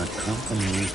our company.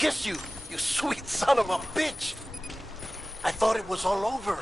kiss you, you sweet son of a bitch. I thought it was all over.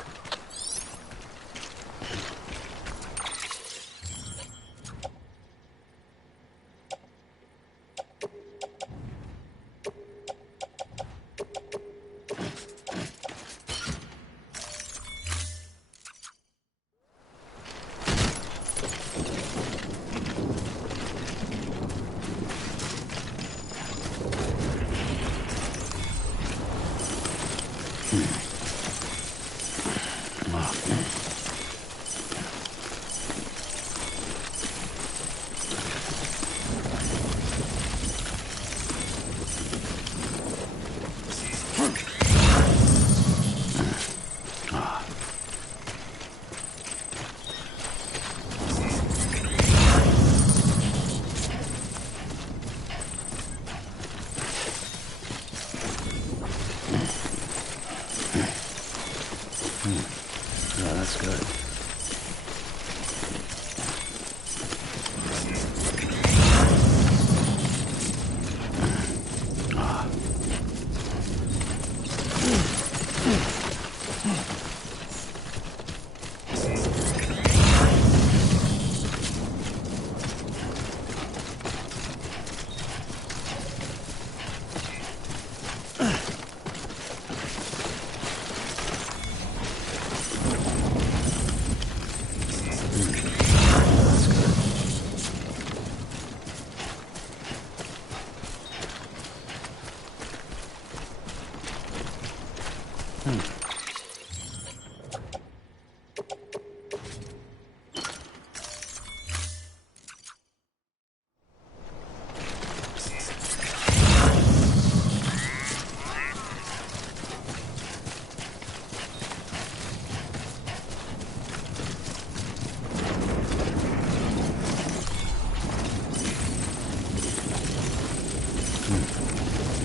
Yeah, that's good.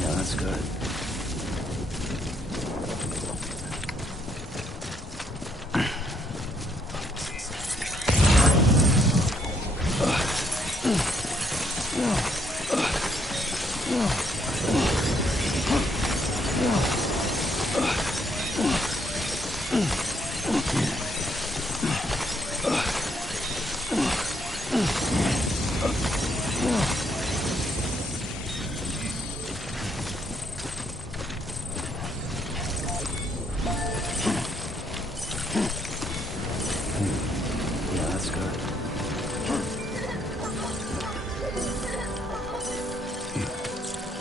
Yeah, that's good. Yeah, that's good.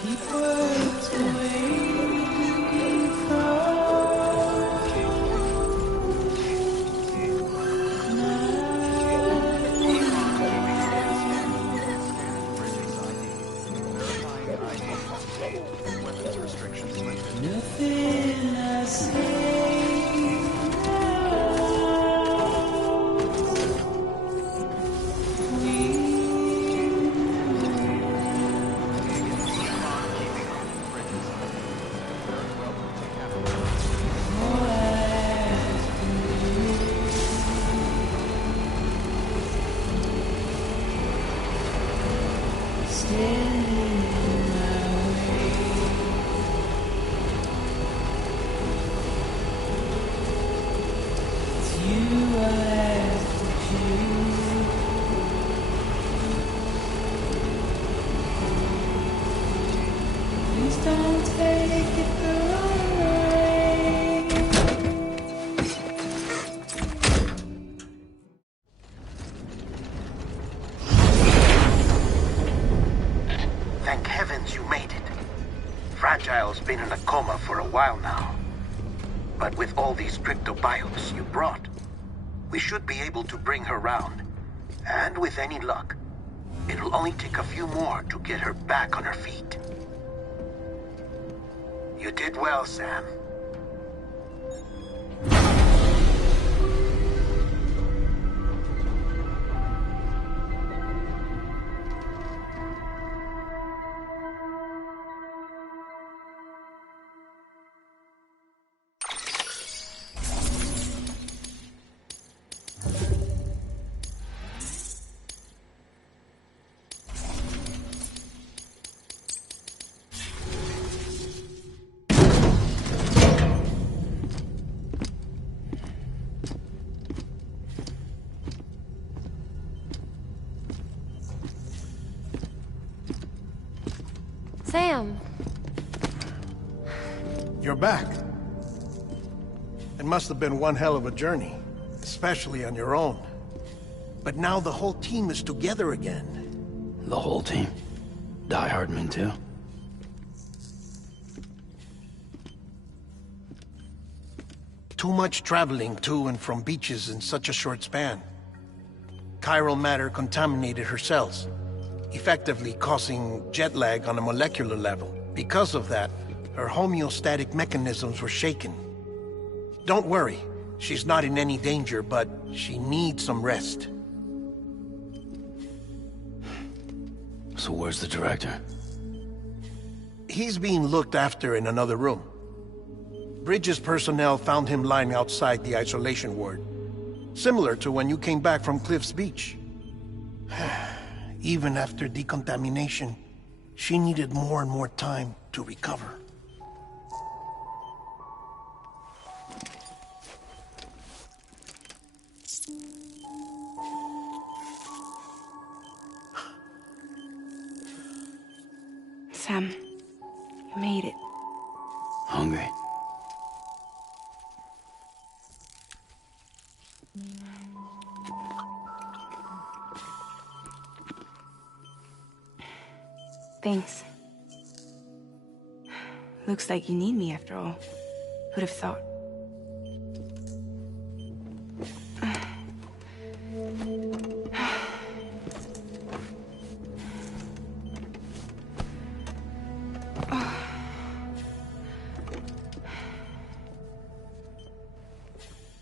Keep words away nothing I say don't take it the wrong way. Thank heavens you made it. Fragile's been in a coma for a while now. But with all these cryptobiotes you brought, we should be able to bring her round. And with any luck, it'll only take a few more to get her back on her feet. You did well, Sam. back. It must have been one hell of a journey, especially on your own. But now the whole team is together again. The whole team? Die Hardman too? Too much traveling to and from beaches in such a short span. Chiral matter contaminated her cells, effectively causing jet lag on a molecular level. Because of that, her homeostatic mechanisms were shaken. Don't worry, she's not in any danger, but she needs some rest. So where's the director? He's being looked after in another room. Bridges personnel found him lying outside the isolation ward. Similar to when you came back from Cliff's Beach. Even after decontamination, she needed more and more time to recover. Sam, you made it. Hungry? Thanks. Looks like you need me after all. Who'd have thought?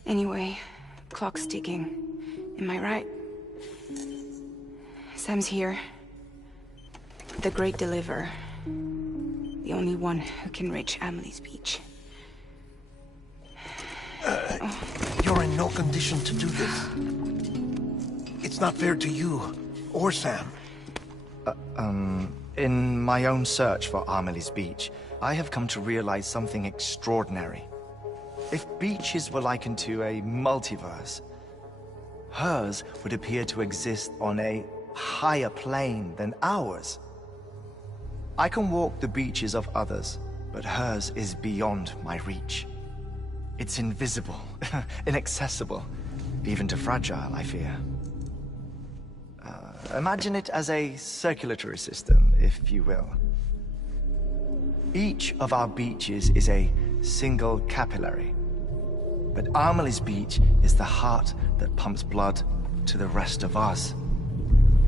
Anyway, clock's ticking. Am I right? Sam's here. The Great Deliverer. The only one who can reach Amelie's Beach. You're in no condition to do this. It's not fair to you, or Sam. In my own search for Amelie's Beach, I have come to realize something extraordinary. If beaches were likened to a multiverse, hers would appear to exist on a higher plane than ours. I can walk the beaches of others, but hers is beyond my reach. It's invisible, inaccessible, even to Fragile, I fear. Imagine it as a circulatory system, if you will. Each of our beaches is a single capillary, but Amelie's Beach is the heart that pumps blood to the rest of us.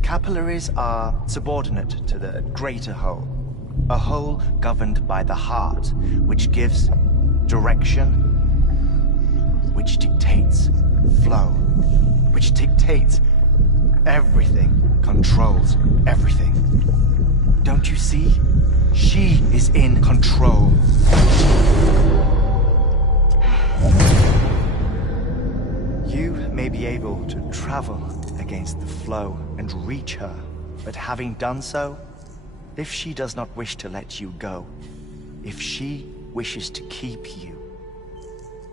Capillaries are subordinate to the greater whole, a whole governed by the heart, which gives direction, which dictates flow, which dictates everything, controls everything. Don't you see? She is in control. You may be able to travel against the flow and reach her, but having done so, if she does not wish to let you go, if she wishes to keep you,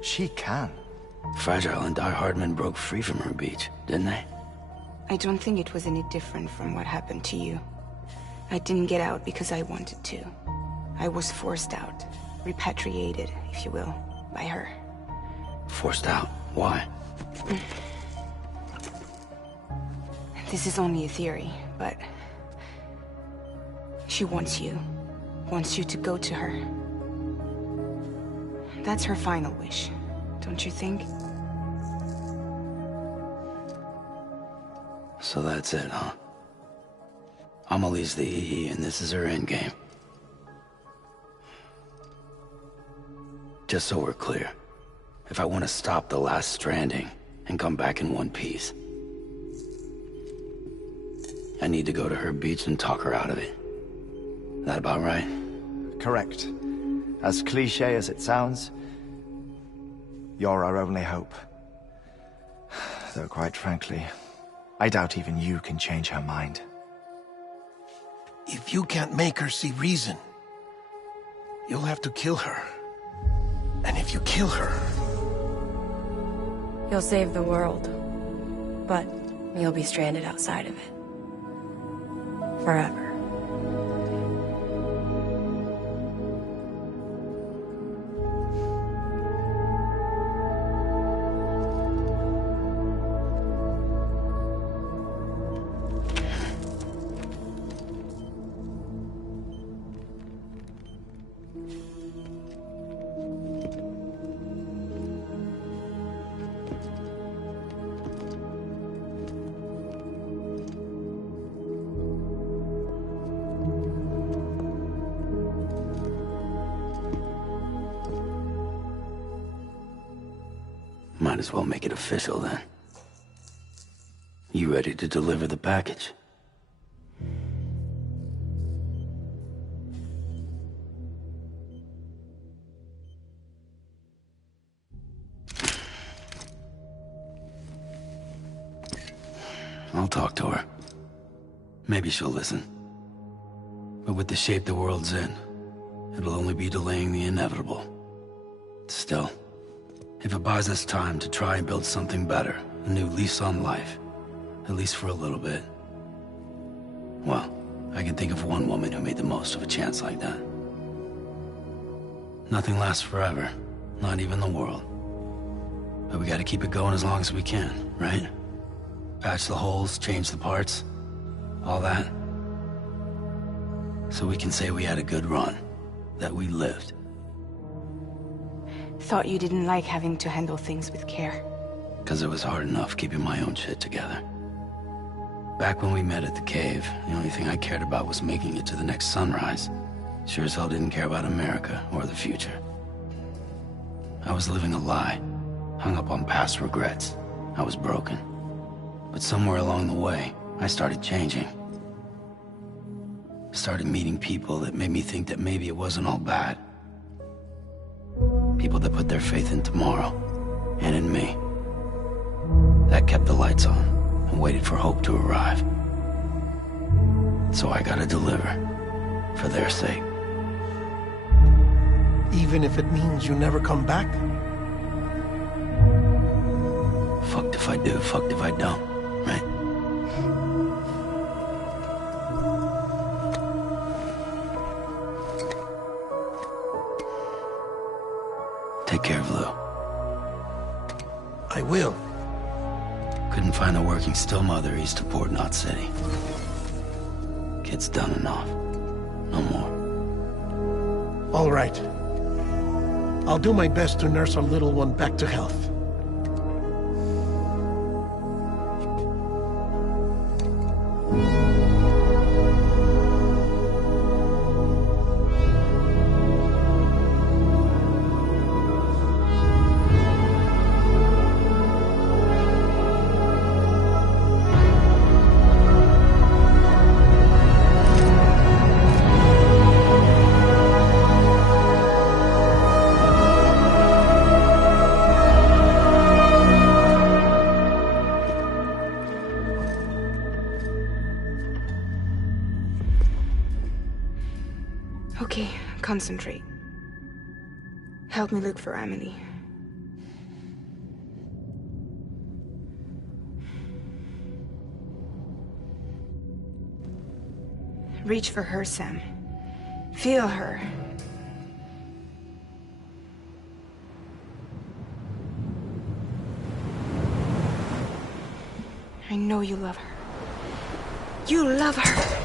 she can. Fragile and Die Hardman broke free from her beach, didn't they? I don't think it was any different from what happened to you. I didn't get out because I wanted to. I was forced out, repatriated, if you will, by her. Forced out? Why? This is only a theory, but she wants you to go to her. That's her final wish, don't you think? So that's it, huh? Amelie's the EE, and this is her endgame. Just so we're clear, if I want to stop the last stranding and come back in one piece, I need to go to her beach and talk her out of it. That about right? Correct. As cliché as it sounds, you're our only hope. Though quite frankly, I doubt even you can change her mind. If you can't make her see reason, you'll have to kill her. And if you kill her... You'll save the world, but you'll be stranded outside of it. Forever. Might as well make it official then. You ready to deliver the package? I'll talk to her. Maybe she'll listen. But with the shape the world's in, it'll only be delaying the inevitable. Still, if it buys us time to try and build something better, a new lease on life, at least for a little bit, well, I can think of one woman who made the most of a chance like that. Nothing lasts forever, not even the world. But we gotta keep it going as long as we can, right? Patch the holes, change the parts, all that. So we can say we had a good run, that we lived. Thought you didn't like having to handle things with care. 'Cause it was hard enough keeping my own shit together. Back when we met at the cave, the only thing I cared about was making it to the next sunrise. Sure as hell didn't care about America or the future. I was living a lie, hung up on past regrets. I was broken. But somewhere along the way, I started changing. Started meeting people that made me think that maybe it wasn't all bad. People that put their faith in tomorrow, and in me. That kept the lights on, and waited for hope to arrive. So I gotta deliver, for their sake. Even if it means you never come back? Fucked if I do, fucked if I don't, right? Take care of Lou. I will. Couldn't find a working still mother east of Port Knot City. Kid's done enough. No more. All right. I'll do my best to nurse our little one back to health. Okay, concentrate. Help me look for Emily. Reach for her, Sam. Feel her. I know you love her. You love her!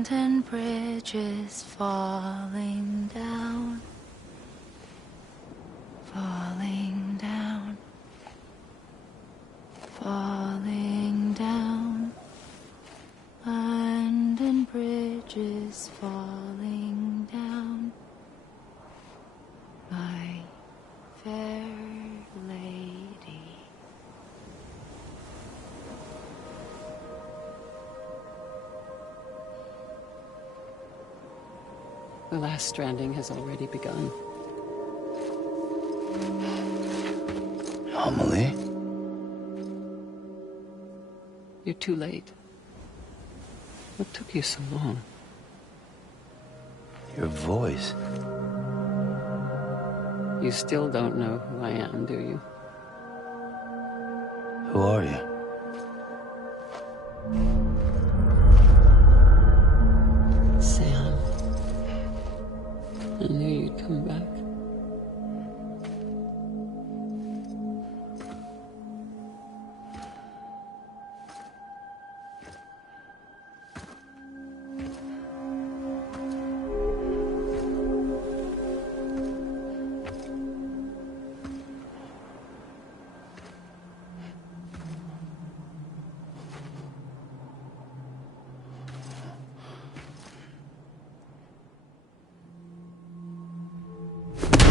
Abandoned bridges falling down. Falling down. Falling down. Abandoned bridges falling down. My fair lady. The last stranding has already begun. Amelie? You're too late. What took you so long? Your voice. You still don't know who I am, do you? Who are you? Sam. I knew you'd come back.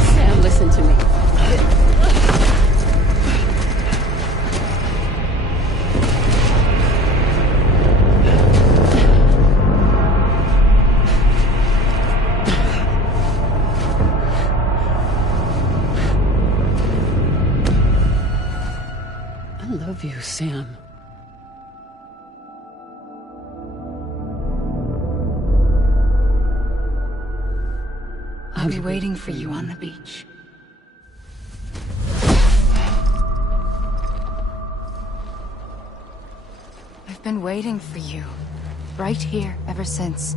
Sam, listen to me. I love you, Sam. I'll be waiting for you on the beach. I've been waiting for you, right here, ever since.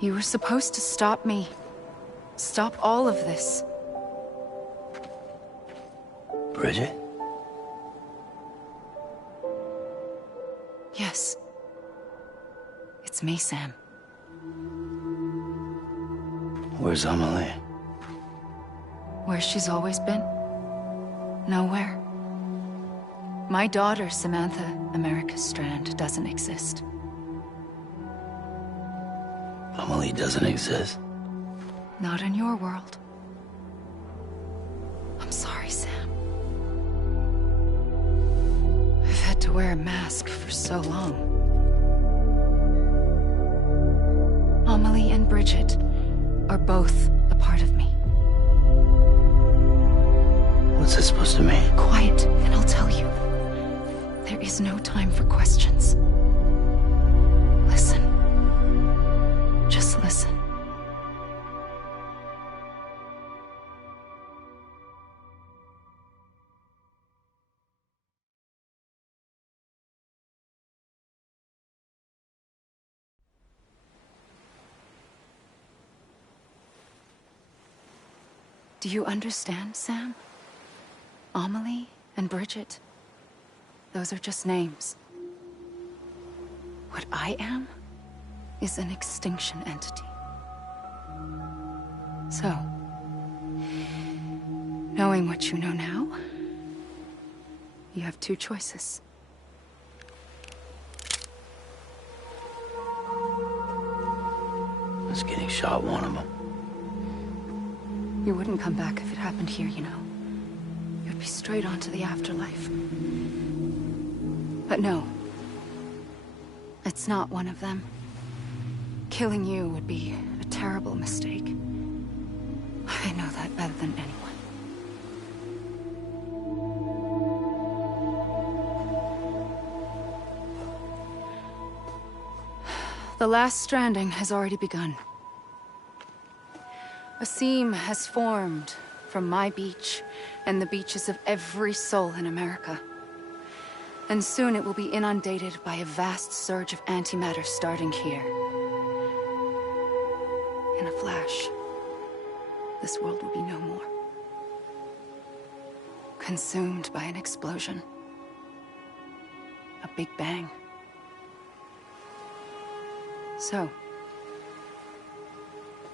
You were supposed to stop me. Stop all of this. Bridget? Yes. It's me, Sam. Where's Amelie? Where she's always been. Nowhere. My daughter, Samantha America Strand, doesn't exist. Amelie doesn't exist. Not in your world. I'm sorry, Sam. I've had to wear a mask for so long. Amelie and Bridget are both a part of me. What's this supposed to mean? Quiet, and I'll tell you. There is no time for questions. Listen. Just listen. Do you understand, Sam? Amelie and Bridget, those are just names. What I am is an extinction entity. So, knowing what you know now, you have two choices. Is getting shot one of them? You wouldn't come back if it happened here, you know. You'd be straight on to the afterlife. But no. It's not one of them. Killing you would be a terrible mistake. I know that better than anyone. The last stranding has already begun. A seam has formed from my beach and the beaches of every soul in America. And soon it will be inundated by a vast surge of antimatter starting here. In a flash, this world will be no more. Consumed by an explosion. A big bang. So,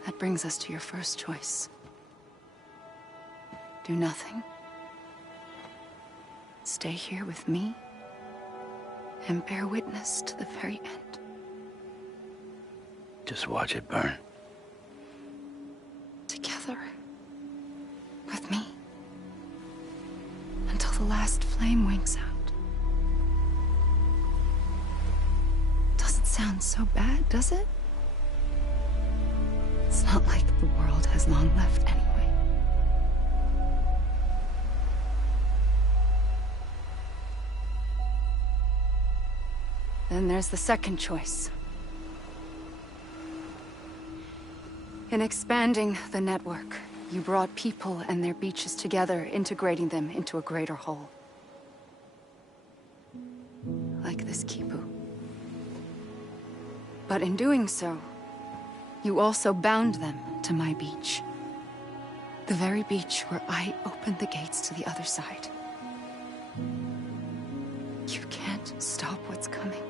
that brings us to your first choice. Do nothing. Stay here with me and bear witness to the very end. Just watch it burn. Together. With me. Until the last flame winks out. Doesn't sound so bad, does it? It's not like the world has long left anyway. Then there's the second choice. In expanding the network, you brought people and their beaches together, integrating them into a greater whole. Like this Kipu. But in doing so, you also bound them to my beach. The very beach where I opened the gates to the other side. You can't stop what's coming.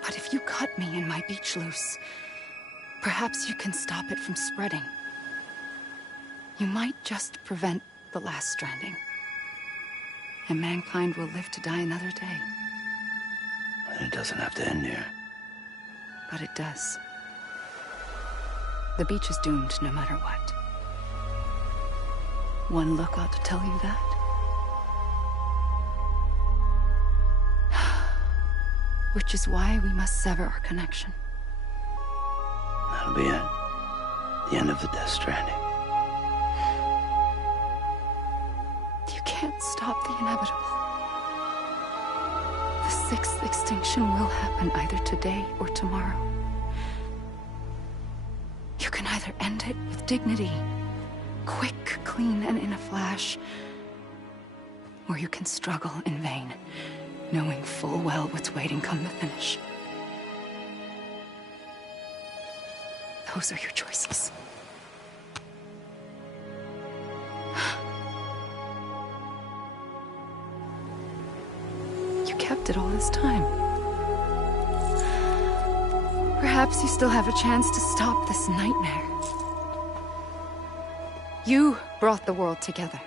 But if you cut me and my beach loose, perhaps you can stop it from spreading. You might just prevent the last stranding. And mankind will live to die another day. And it doesn't have to end here. But it does. The beach is doomed no matter what. One look ought to tell you that. Which is why we must sever our connection. That'll be it. The end of the Death Stranding. You can't stop the inevitable. The sixth extinction will happen either today or tomorrow. You can either end it with dignity, quick, clean, and in a flash, or you can struggle in vain, knowing full well what's waiting come the finish. Those are your choices. You kept it all this time. Perhaps you still have a chance to stop this nightmare. You brought the world together.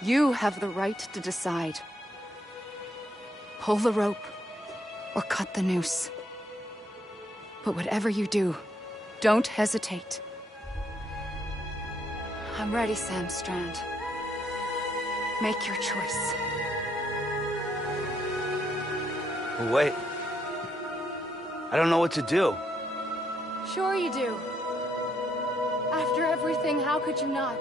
You have the right to decide. Pull the rope, or cut the noose. But whatever you do, don't hesitate. I'm ready, Sam Strand. Make your choice. Wait. I don't know what to do. Sure you do. After everything, how could you not?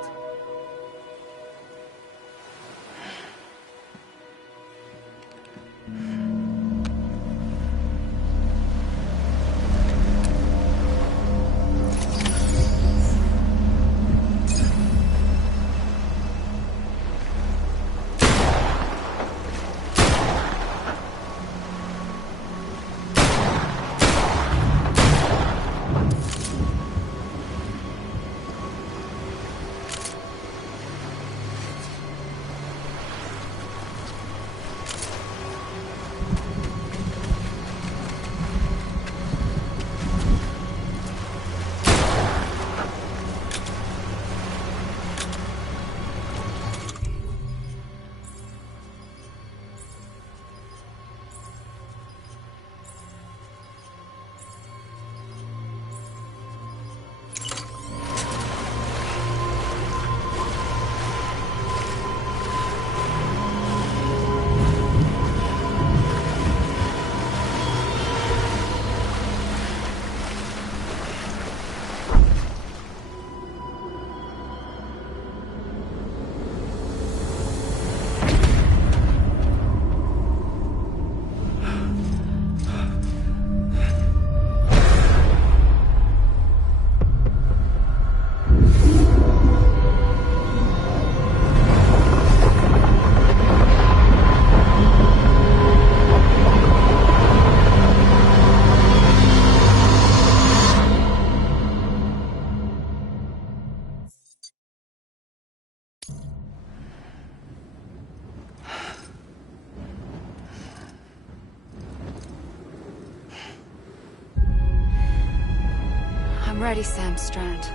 ready, Sam Strand.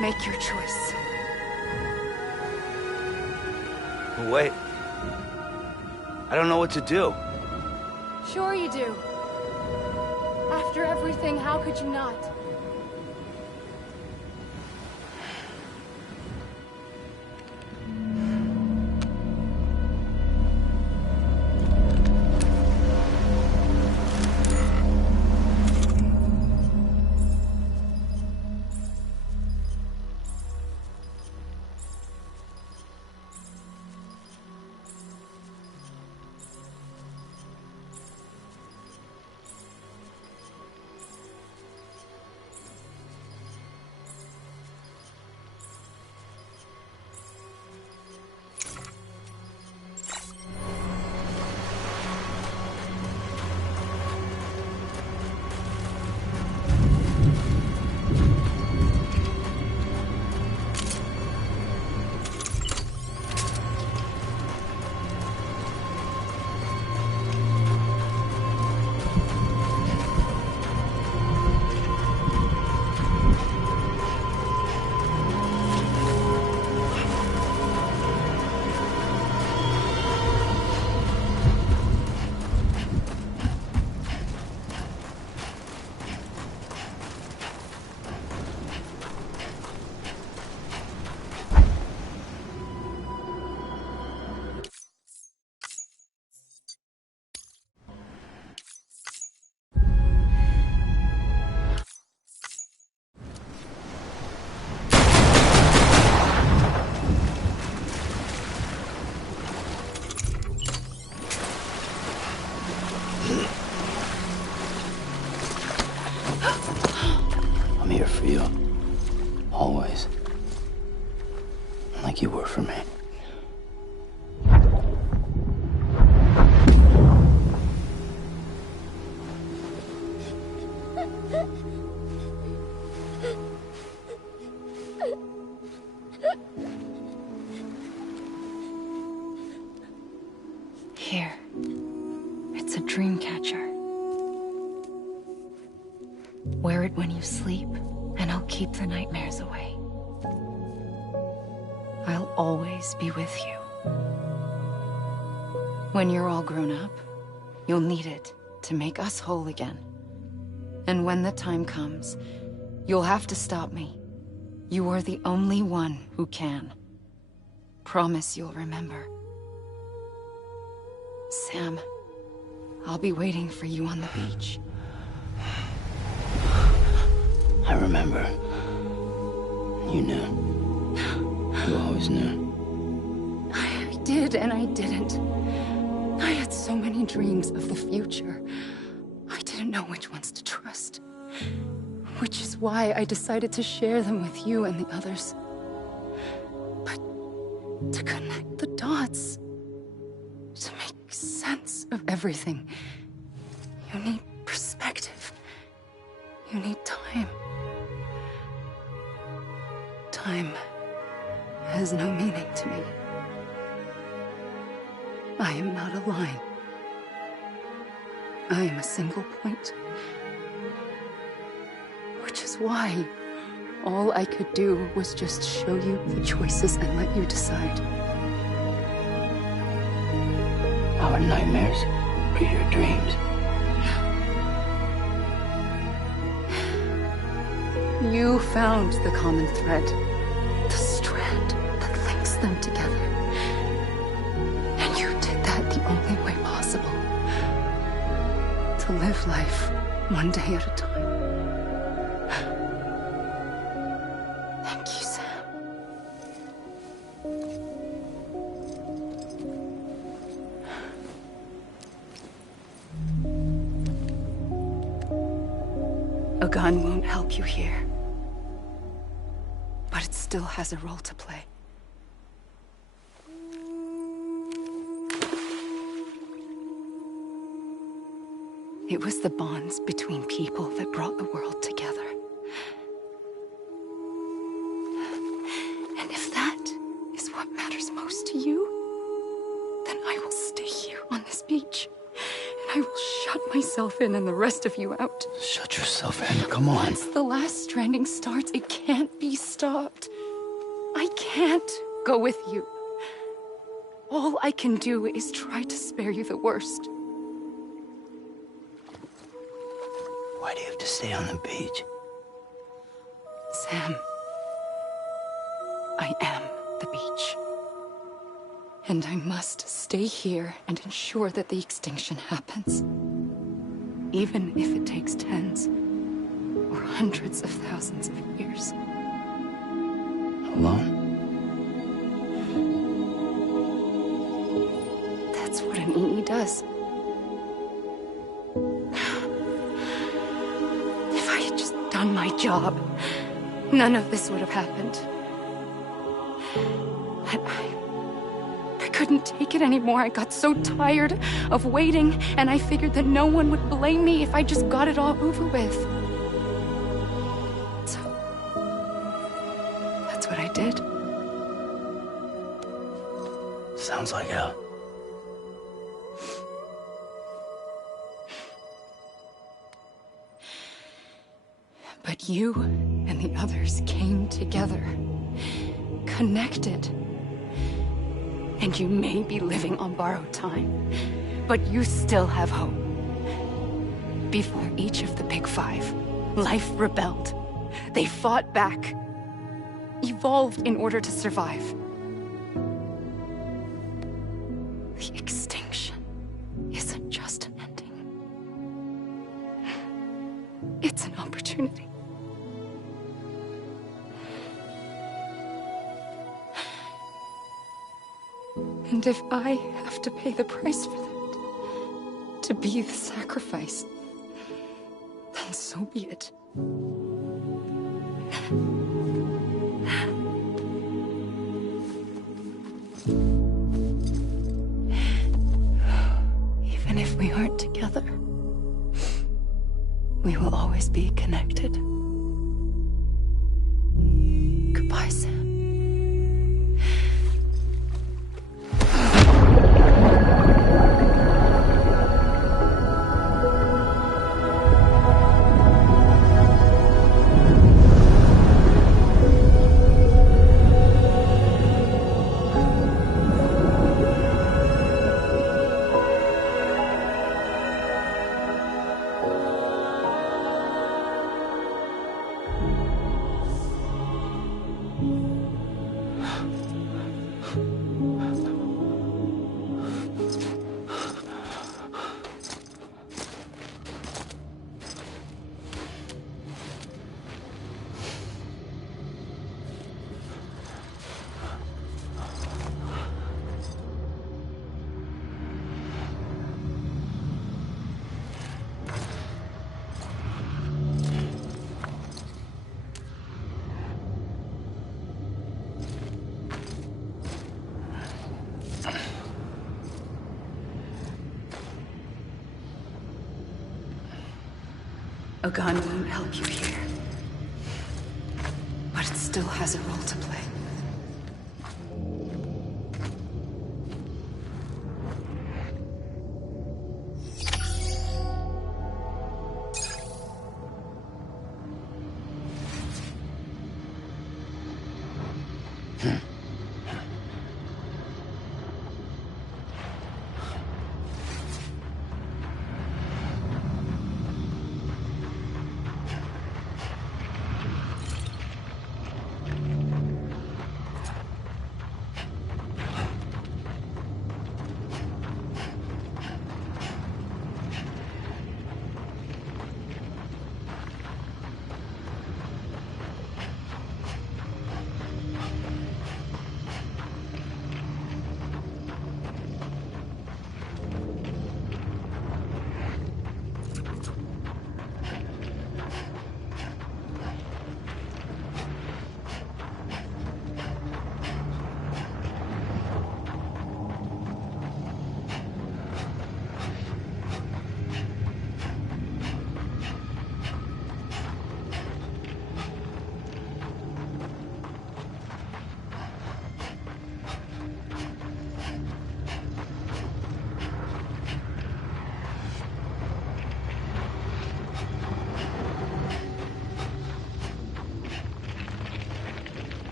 Make your choice. Wait. I don't know what to do. Sure you do. After everything, how could you not? I'm here for you. Always. Like you were for me. Here. It's a dream catcher. Wear it when you sleep, and I'll keep the nightmares away. I'll always be with you. When you're all grown up, you'll need it to make us whole again. And when the time comes, you'll have to stop me. You are the only one who can. Promise you'll remember. Sam, I'll be waiting for you on the beach. I remember. You knew. You always knew. I did and I didn't. I had so many dreams of the future. I didn't know which ones to trust. Which is why I decided to share them with you and the others. But to connect the dots, to make sense of everything, you need perspective. You need time. Time has no meaning to me. I am not a line. I am a single point. Which is why all I could do was just show you the choices and let you decide. Our nightmares are your dreams. You found the common thread, the strand that links them together. And you did that the only way possible. To live life one day at a time. Thank you, Sam. A gun won't help you here. But it still has a role to play. It was the bonds between people that brought the world together. And if that is what matters most to you, then I will stay here on this beach, and I will shut myself in and the rest of you out. Shut yourself in. Come on. Once the last stranding starts, it can't be stopped. I can't go with you. All I can do is try to spare you the worst. Why do you have to stay on the beach? Sam, I am the beach. And I must stay here and ensure that the extinction happens. Even if it takes tens or hundreds of thousands of years. Alone? That's what an EE does. If I had just done my job, none of this would have happened. But I couldn't take it anymore. I got so tired of waiting, and I figured that no one would blame me if I just got it all over with. So, that's what I did. Sounds like hell. But you and the others came together, connected. And you may be living on borrowed time, but you still have hope. Before each of the Big Five, life rebelled. They fought back, evolved in order to survive. The extinction isn't just an ending. It's an opportunity. And if I have to pay the price for that, to be the sacrifice, then so be it. Even if we aren't together, we will always be connected. Goodbye, Sam. A gun won't help you here, but it still has a role to play.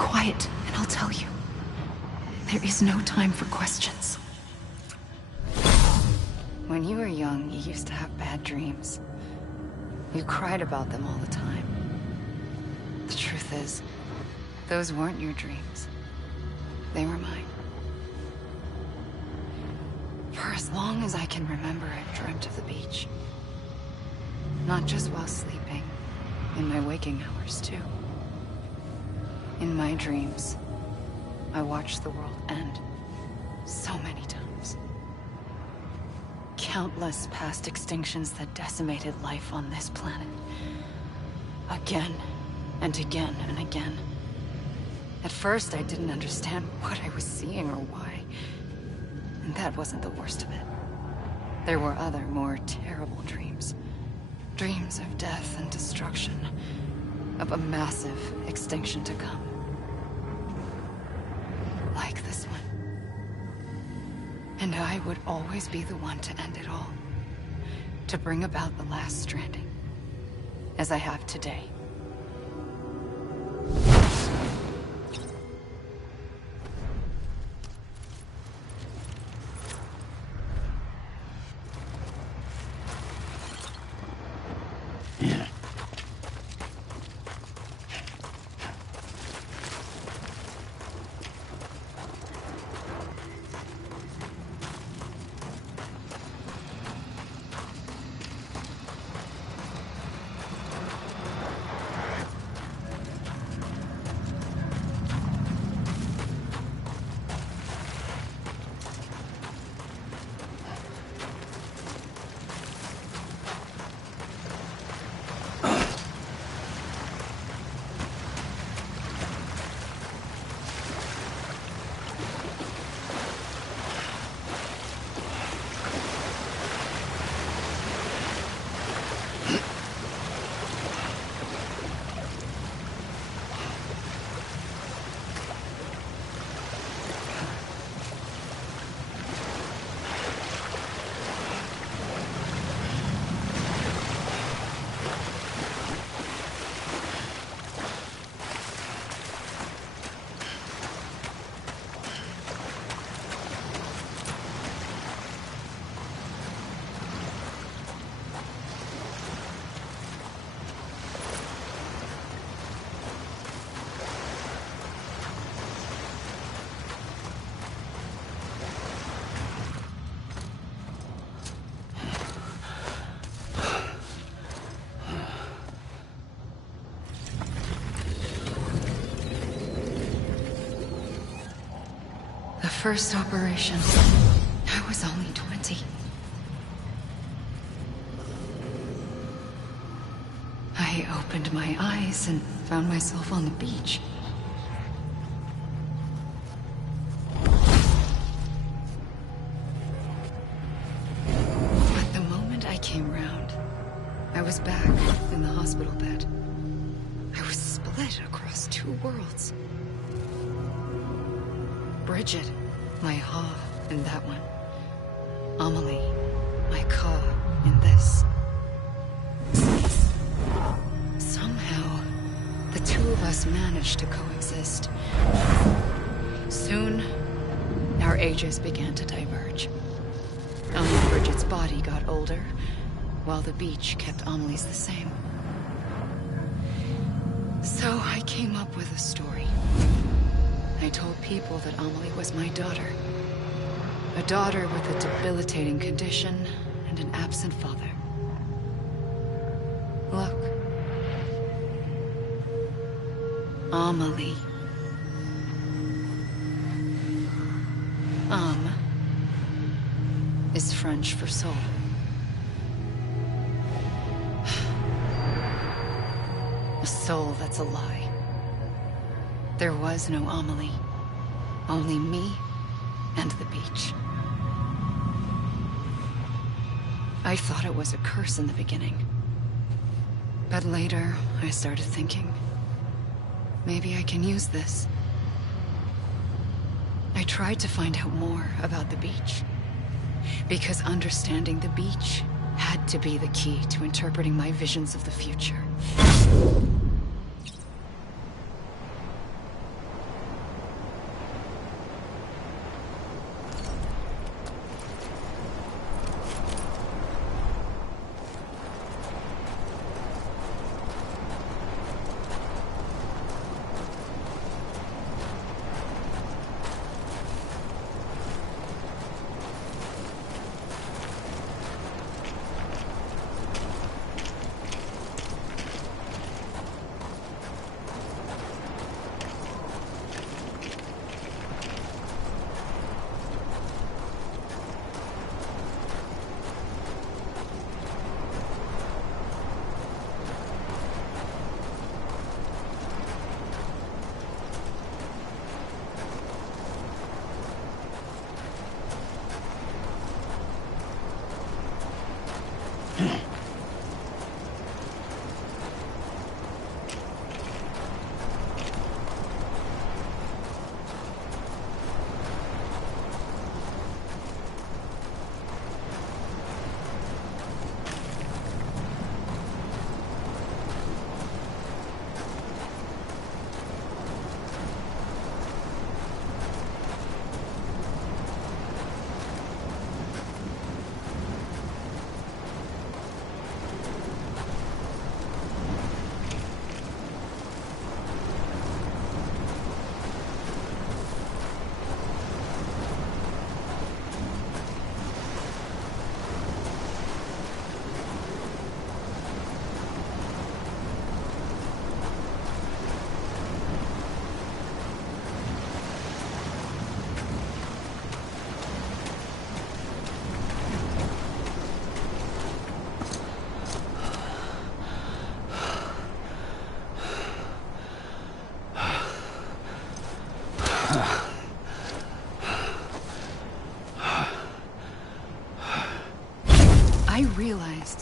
quiet, and I'll tell you. There is no time for questions. When you were young, you used to have bad dreams. You cried about them all the time. The truth is, those weren't your dreams. They were mine. For as long as I can remember, I've dreamt of the beach. Not just while sleeping, in my waking hours too. In my dreams, I watched the world end so many times. Countless past extinctions that decimated life on this planet. Again, and again, and again. At first, I didn't understand what I was seeing or why. And that wasn't the worst of it. There were other, more terrible dreams. Dreams of death and destruction. Of a massive extinction to come. Like this one. And I would always be the one to end it all. To bring about the last stranding. As I have today. First operation. I was only 20. I opened my eyes and found myself on the beach. But the moment I came round, I was back in the hospital bed. I was split across two worlds. Bridget. My Ha in that one. Amelie, my Ka in this. Somehow, the two of us managed to coexist. Soon, our ages began to diverge. Only Bridget's body got older, while the beach kept Amelie's the same. So I came up with a story. I told people that Amelie was my daughter. A daughter with a debilitating condition and an absent father. Look. Amelie. Âme is French for soul. A soul that's a lie. There was no Amelie. Only me and the beach. I thought it was a curse in the beginning. But later, I started thinking, maybe I can use this. I tried to find out more about the beach. Because understanding the beach had to be the key to interpreting my visions of the future.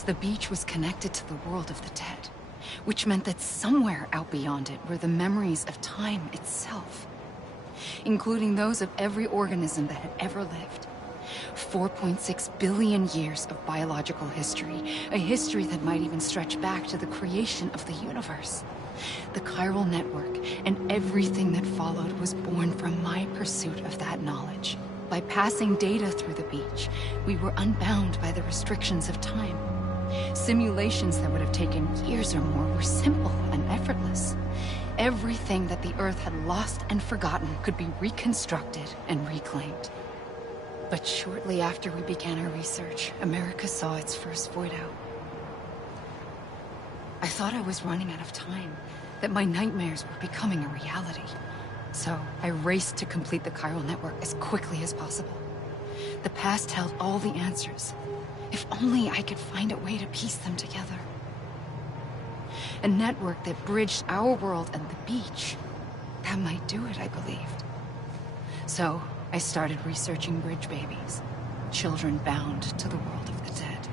The beach was connected to the world of the dead, which meant that somewhere out beyond it were the memories of time itself, including those of every organism that had ever lived. 4.6 billion years of biological history, a history that might even stretch back to the creation of the universe. The chiral network and everything that followed was born from my pursuit of that knowledge. By passing data through the beach, we were unbound by the restrictions of time. Simulations that would have taken years or more were simple and effortless. Everything that the Earth had lost and forgotten could be reconstructed and reclaimed. But shortly after we began our research, America saw its first void out. I thought I was running out of time, that my nightmares were becoming a reality. So I raced to complete the chiral network as quickly as possible. The past held all the answers. If only I could find a way to piece them together. A network that bridged our world and the beach. That might do it, I believed. So I started researching bridge babies, children bound to the world of the dead.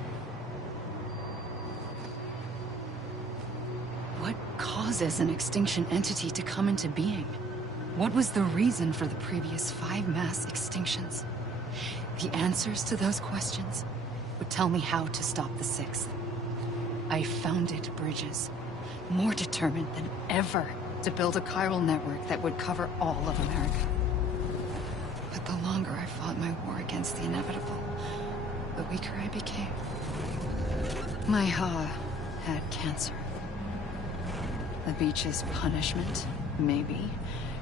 What causes an extinction entity to come into being? What was the reason for the previous 5 mass extinctions? The answers to those questions would tell me how to stop the 6th. I founded bridges, more determined than ever to build a chiral network that would cover all of America. But the longer I fought my war against the inevitable, the weaker I became. My Ha had cancer. The beach's punishment, maybe,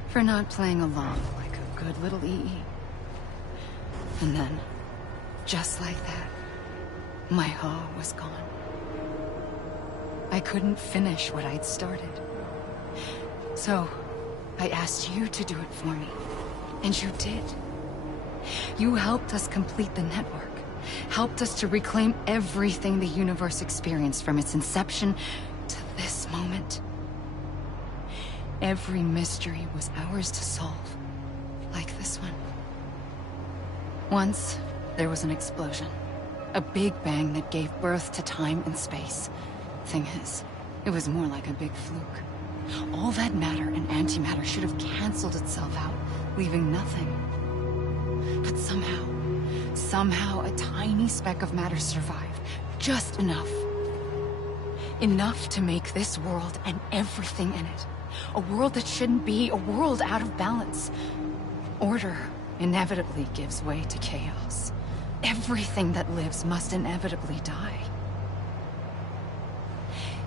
for not playing along like a good little EE. And then, just like that, my Ha was gone. I couldn't finish what I'd started. So, I asked you to do it for me. And you did. You helped us complete the network. Helped us to reclaim everything the universe experienced from its inception to this moment. Every mystery was ours to solve. Like this one. Once, there was an explosion. A big bang that gave birth to time and space. Thing is, it was more like a big fluke. All that matter and antimatter should have canceled itself out, leaving nothing. But somehow a tiny speck of matter survived. Just enough. Enough to make this world and everything in it. A world that shouldn't be, a world out of balance. Order inevitably gives way to chaos. Everything that lives must inevitably die.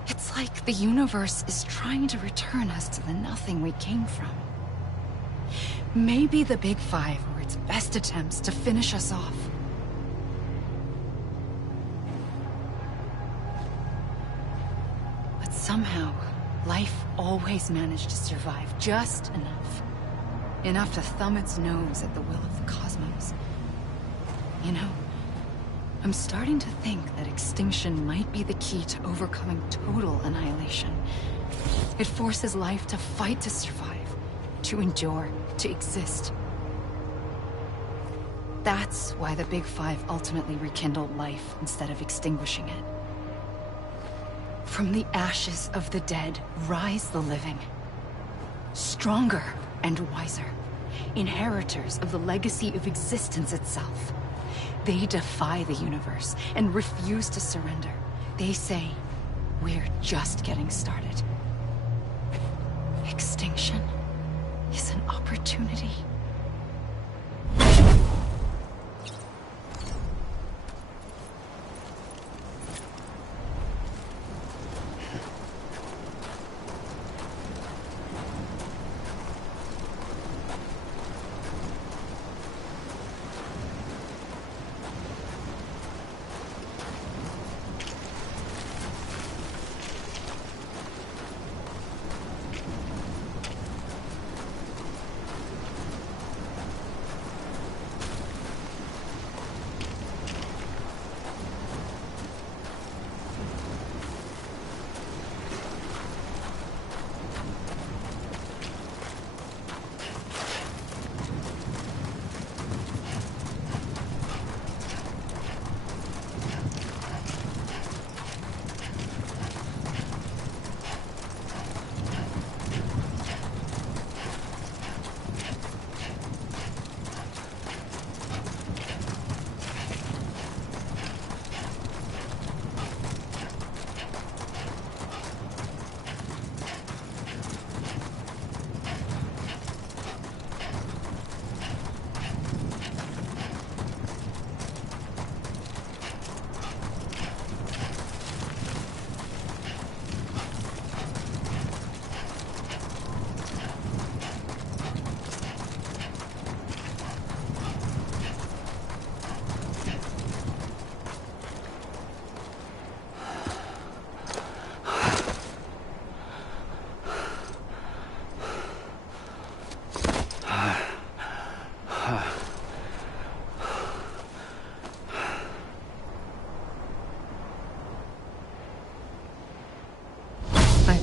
It's like the universe is trying to return us to the nothing we came from. Maybe the Big Five were its best attempts to finish us off. But somehow, life always managed to survive just enough. Enough to thumb its nose at the will of the cosmos. You know, I'm starting to think that extinction might be the key to overcoming total annihilation. It forces life to fight to survive, to endure, to exist. That's why the Big Five ultimately rekindled life instead of extinguishing it. From the ashes of the dead rise the living. Stronger and wiser. Inheritors of the legacy of existence itself. They defy the universe and refuse to surrender. They say, we're just getting started. Extinction is an opportunity.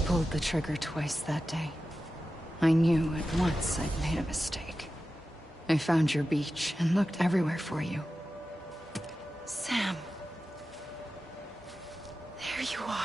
pulled the trigger twice that day. I knew at once I'd made a mistake. I found your beach and looked everywhere for you. Sam. There you are.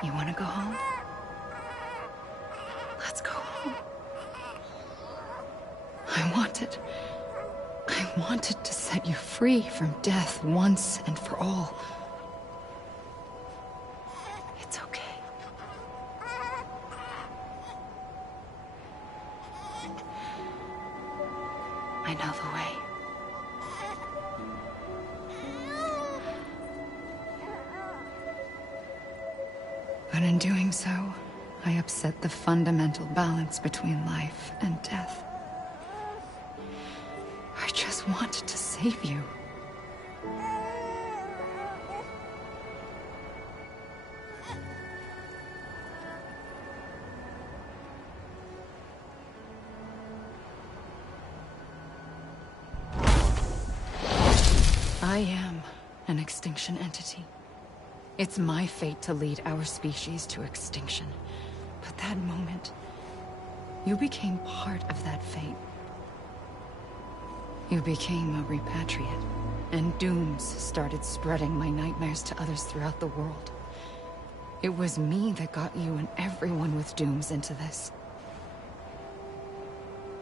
You want to go home? Let's go home. I wanted to set you free from death once and for all. It's okay. I know the way. But in doing so, I upset the fundamental balance between life and death. I just wanted to save you. I am an extinction entity. It's my fate to lead our species to extinction. But that moment, you became part of that fate. You became a repatriate, and dooms started spreading my nightmares to others throughout the world. It was me that got you and everyone with dooms into this.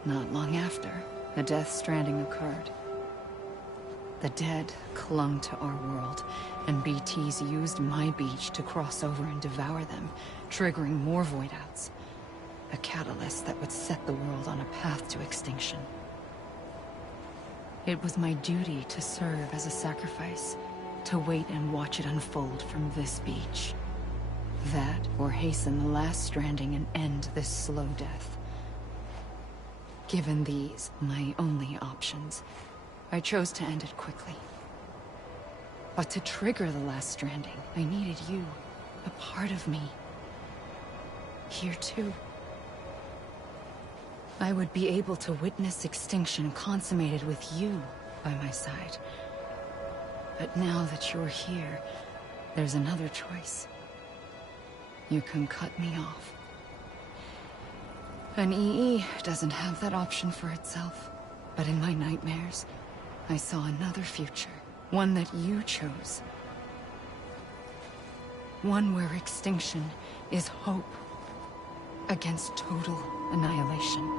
Not long after, a death stranding occurred. The dead clung to our world, and BTs used my beach to cross over and devour them, triggering more void outs. A catalyst that would set the world on a path to extinction. It was my duty to serve as a sacrifice, to wait and watch it unfold from this beach. That, or hasten the last stranding and end this slow death. Given these, my only options, I chose to end it quickly. But to trigger the last stranding, I needed you, a part of me. Here too. I would be able to witness extinction consummated with you by my side. But now that you're here, there's another choice. You can cut me off. An EE doesn't have that option for itself. But in my nightmares, I saw another future. One that you chose. One where extinction is hope against total annihilation.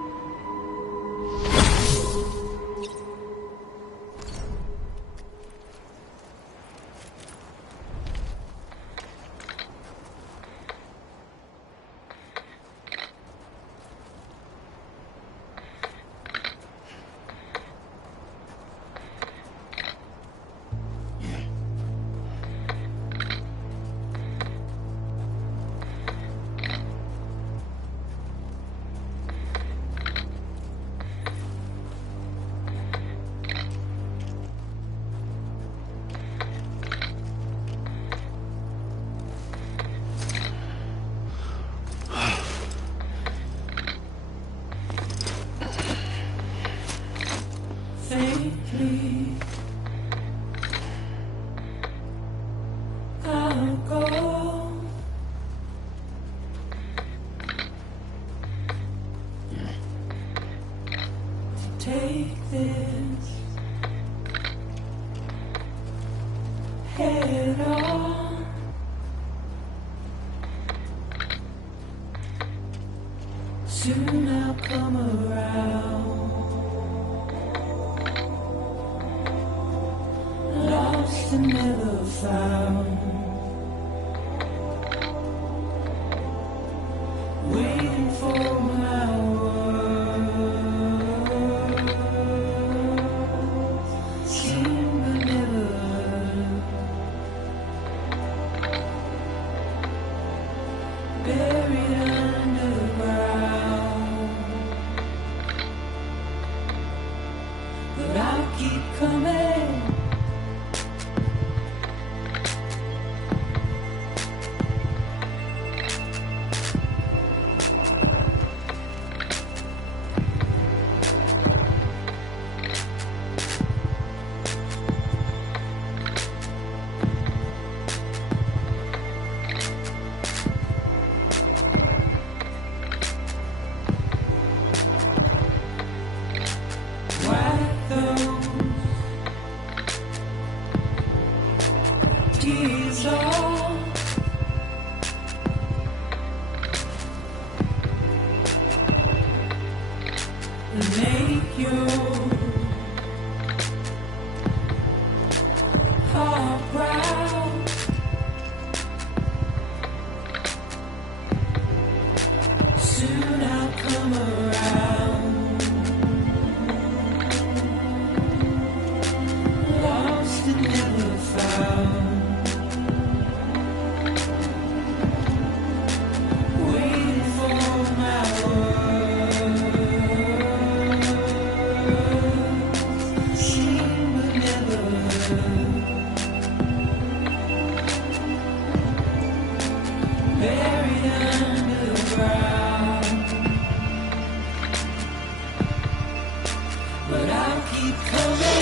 Safely, I'll go. Take this head on. Soon I'll come around. Lost and never found. Waiting for make your heart proud. Soon I'll come around. Lost and never found. Waiting for my world. Seen but never heard. Buried under the ground. But I'll keep coming.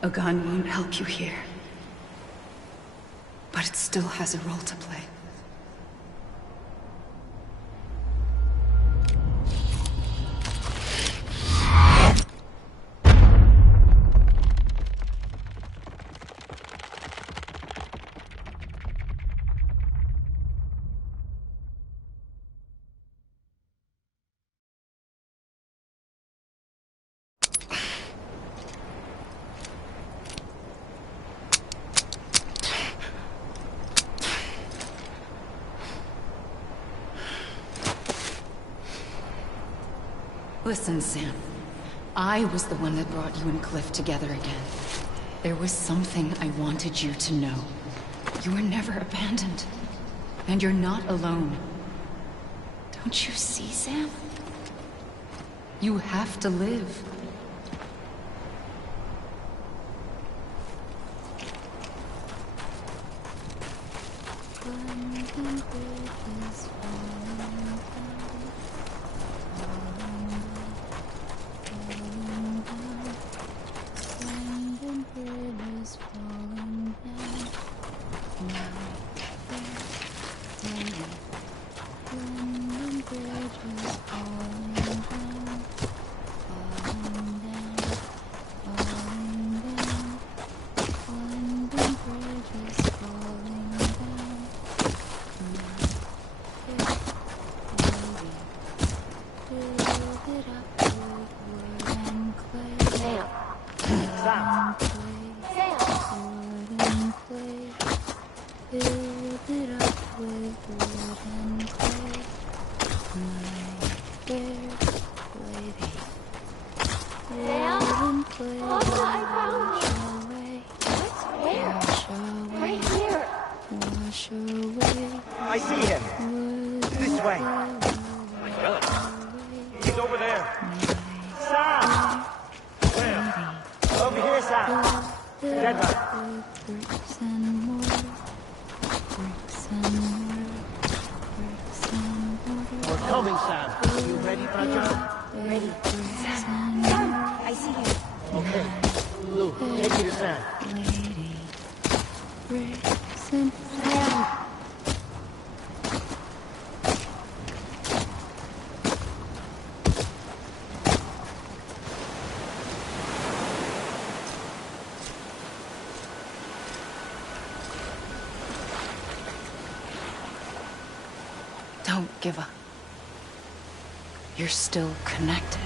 A gun won't help you here. But it still has a role to play. Listen, Sam. I was the one that brought you and Cliff together again. There was something I wanted you to know. You were never abandoned. And you're not alone. Don't you see, Sam? You have to live. I see him. This way. I smell him. He's over there. Sam! Where? Over here, Sam. Denver. We're coming, Sam. You ready, Fragile? Ready. Sam, I see you. Okay. Lou, take me to Sam. Don't give up. You're still connected.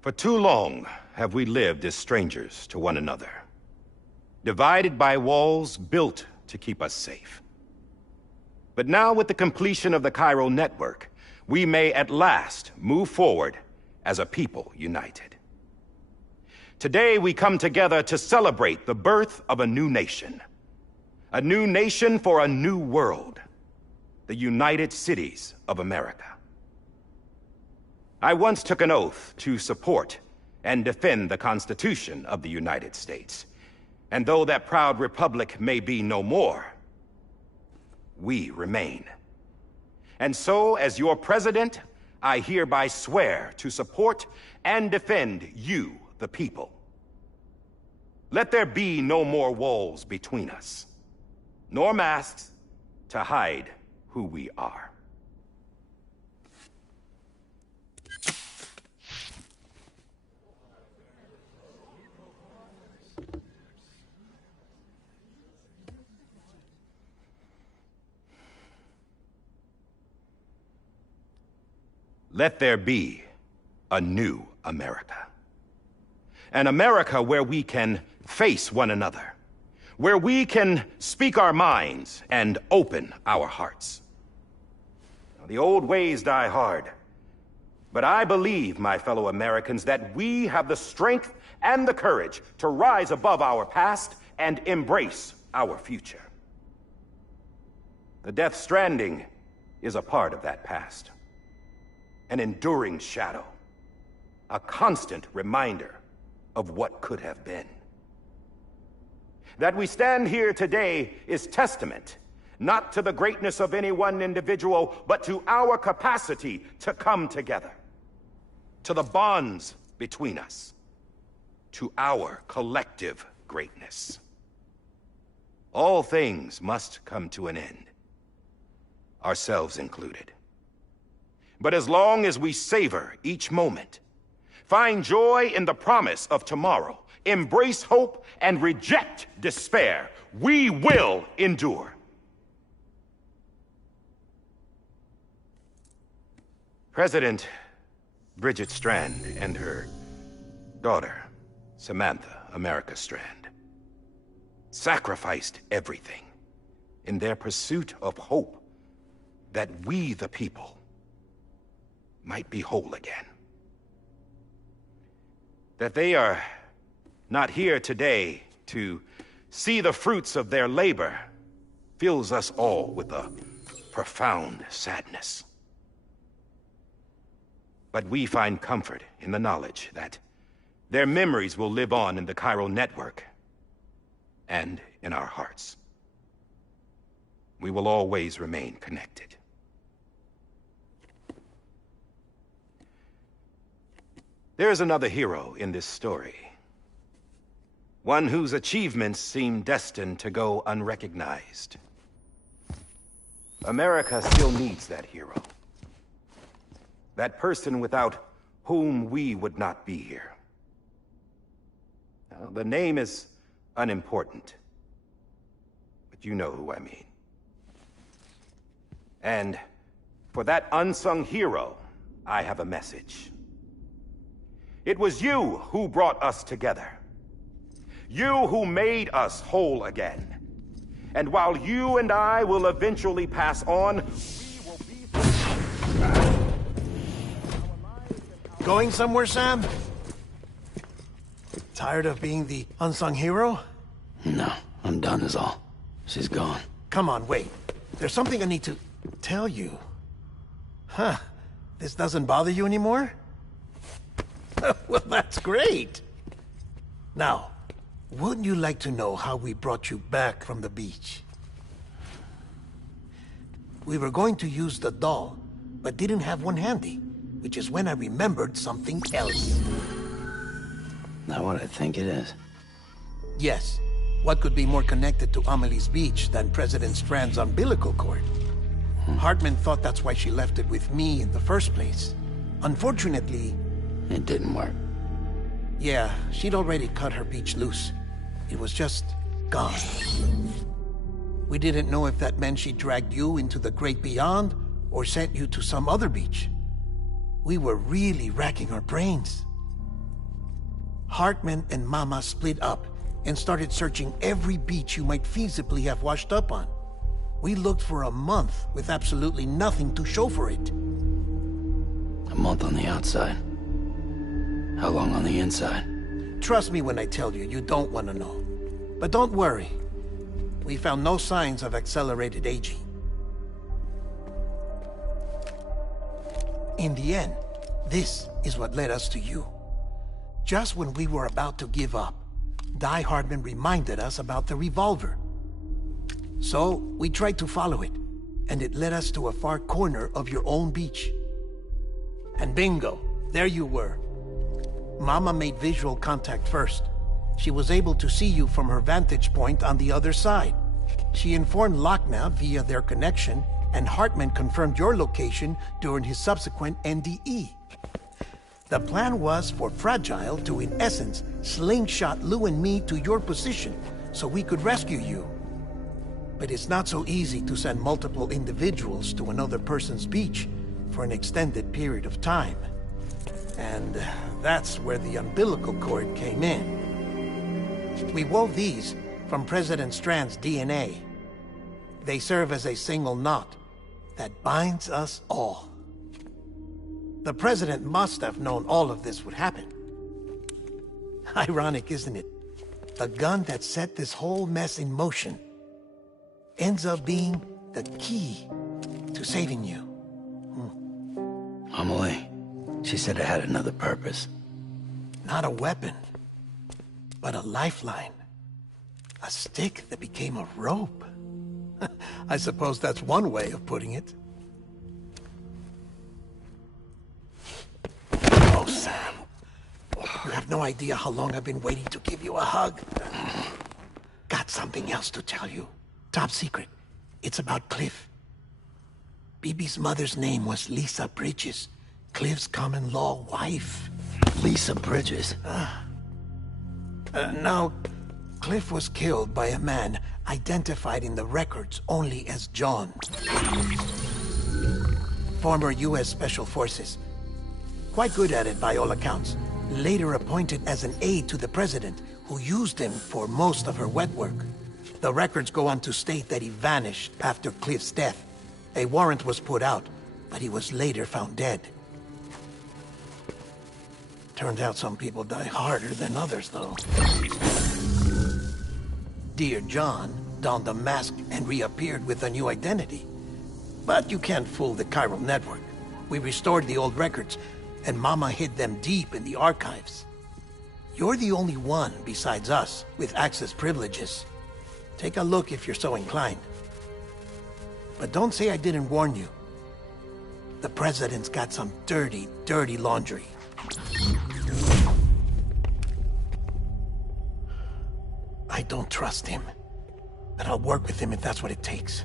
For too long have we lived as strangers to one another, divided by walls built to keep us safe. But now, with the completion of the chiral network, we may at last move forward as a people united. Today we come together to celebrate the birth of a new nation for a new world, the United Cities of America. I once took an oath to support and defend the Constitution of the United States. And though that proud republic may be no more, we remain. And so, as your president, I hereby swear to support and defend you, the people. Let there be no more walls between us, nor masks to hide who we are. Let there be a new America. An America where we can face one another, where we can speak our minds and open our hearts. The old ways die hard. But I believe, my fellow Americans, that we have the strength and the courage to rise above our past and embrace our future. The Death Stranding is a part of that past. An enduring shadow. A constant reminder of what could have been. That we stand here today is testament, not to the greatness of any one individual, but to our capacity to come together. To the bonds between us. To our collective greatness. All things must come to an end. Ourselves included. But as long as we savor each moment, find joy in the promise of tomorrow, embrace hope, and reject despair, we will endure. President Bridget Strand and her daughter, Samantha America Strand, sacrificed everything in their pursuit of hope that we, the people, might be whole again. That they are not here today to see the fruits of their labor fills us all with a profound sadness. But we find comfort in the knowledge that their memories will live on in the chiral network and in our hearts. We will always remain connected. There is another hero in this story. One whose achievements seem destined to go unrecognized. America still needs that hero. That person without whom we would not be here. Now, the name is unimportant, but you know who I mean. And for that unsung hero, I have a message. It was you who brought us together. You who made us whole again. And while you and I will eventually pass on, we will be... Going somewhere, Sam? Tired of being the unsung hero? No, I'm done is all. She's gone. Come on, wait. There's something I need to tell you. Huh. This doesn't bother you anymore? Well, that's great. Now, wouldn't you like to know how we brought you back from the beach? We were going to use the doll, but didn't have one handy, which is when I remembered something else. Not what I think it is. Yes. What could be more connected to Amelie's beach than President Strand's umbilical cord? Hartman thought that's why she left it with me in the first place. Unfortunately... It didn't work. Yeah, she'd already cut her beach loose. It was just gone. We didn't know if that meant she dragged you into the great beyond or sent you to some other beach. We were really racking our brains. Hartman and Mama split up and started searching every beach you might feasibly have washed up on. We looked for a month with absolutely nothing to show for it. A month on the outside. How long on the inside? Trust me when I tell you, you don't want to know. But don't worry. We found no signs of accelerated aging. In the end, this is what led us to you. Just when we were about to give up, Die Hardman reminded us about the revolver. So, we tried to follow it, and it led us to a far corner of your own beach. And bingo, there you were. Mama made visual contact first. She was able to see you from her vantage point on the other side. She informed Lochna via their connection, and Hartman confirmed your location during his subsequent NDE. The plan was for Fragile to, in essence, slingshot Lou and me to your position so we could rescue you. But it's not so easy to send multiple individuals to another person's beach for an extended period of time. And that's where the umbilical cord came in. We wove these from President Strand's DNA. They serve as a single knot that binds us all. The president must have known all of this would happen. Ironic, isn't it? The gun that set this whole mess in motion ends up being the key to saving you. Amelie, she said it had another purpose. Not a weapon, but a lifeline. A stick that became a rope. I suppose that's one way of putting it. Oh, Sam. You have no idea how long I've been waiting to give you a hug. Got something else to tell you. Top secret. It's about Cliff. Bibi's mother's name was Lisa Bridges, Cliff's common-law wife. Lisa Bridges? Now, Cliff was killed by a man identified in the records only as John. Former U.S. Special Forces. Quite good at it by all accounts. Later appointed as an aide to the president, who used him for most of her wet work. The records go on to state that he vanished after Cliff's death. A warrant was put out, but he was later found dead. Turned out some people die harder than others, though. Dear John donned a mask and reappeared with a new identity. But you can't fool the chiral network. We restored the old records, and Mama hid them deep in the archives. You're the only one besides us with access privileges. Take a look if you're so inclined. But don't say I didn't warn you. The president's got some dirty, dirty laundry. I don't trust him, but I'll work with him if that's what it takes.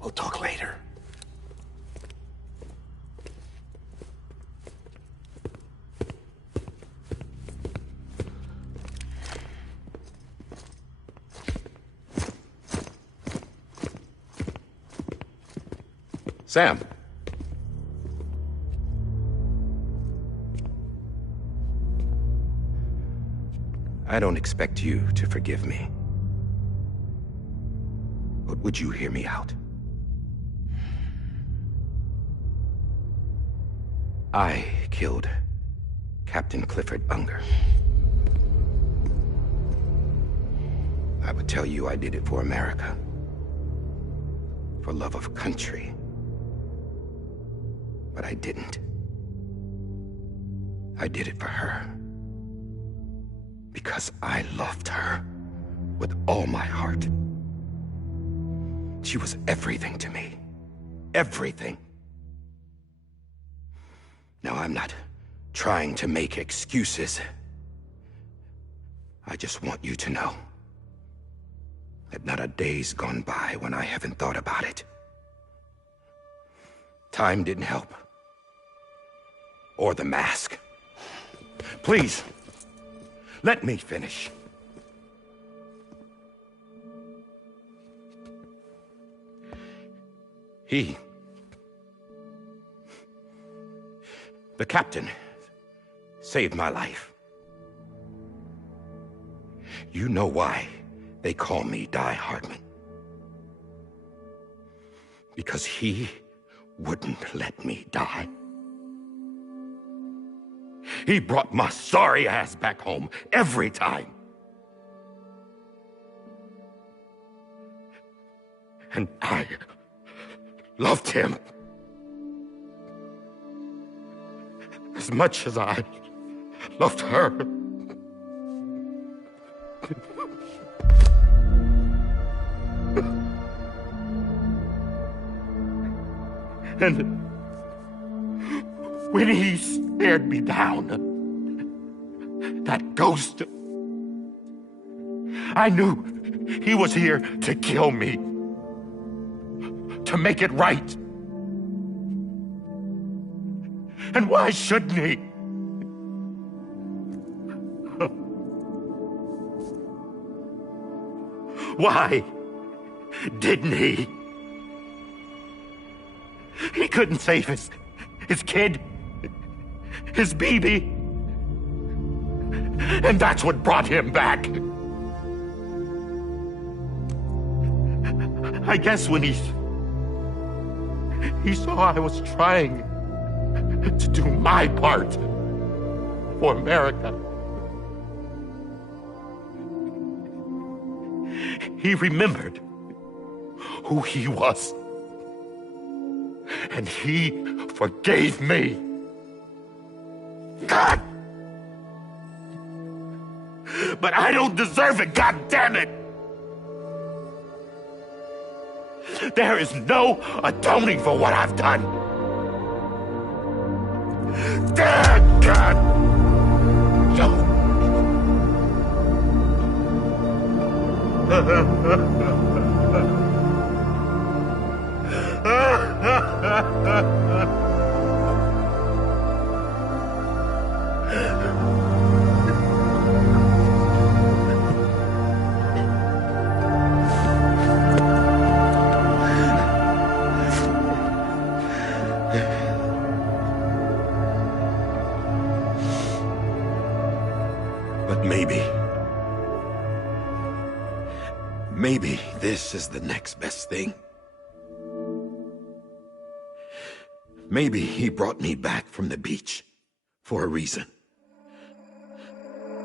We'll talk later. Sam. I don't expect you to forgive me. But would you hear me out? I killed Captain Clifford Unger. I would tell you I did it for America. For love of country. But I didn't. I did it for her. Because I loved her with all my heart. She was everything to me. Everything. Now, I'm not trying to make excuses. I just want you to know that not a day's gone by when I haven't thought about it. Time didn't help. Or the mask. Please, let me finish. The captain, saved my life. You know why they call me Die Hardman. Because he wouldn't let me die. He brought my sorry ass back home every time. And I loved him as much as I loved her. And when he stared me down, that ghost, I knew he was here to kill me, to make it right. And why shouldn't he? Why didn't he? He couldn't save his kid, his baby. And that's what brought him back. I guess when he He saw I was trying to do my part for America. He remembered who he was. And he forgave me. God! But I don't deserve it, God damn it! There is no atoning for what I've done. Damn, God! But maybe this is the next best thing. Maybe he brought me back from the beach for a reason.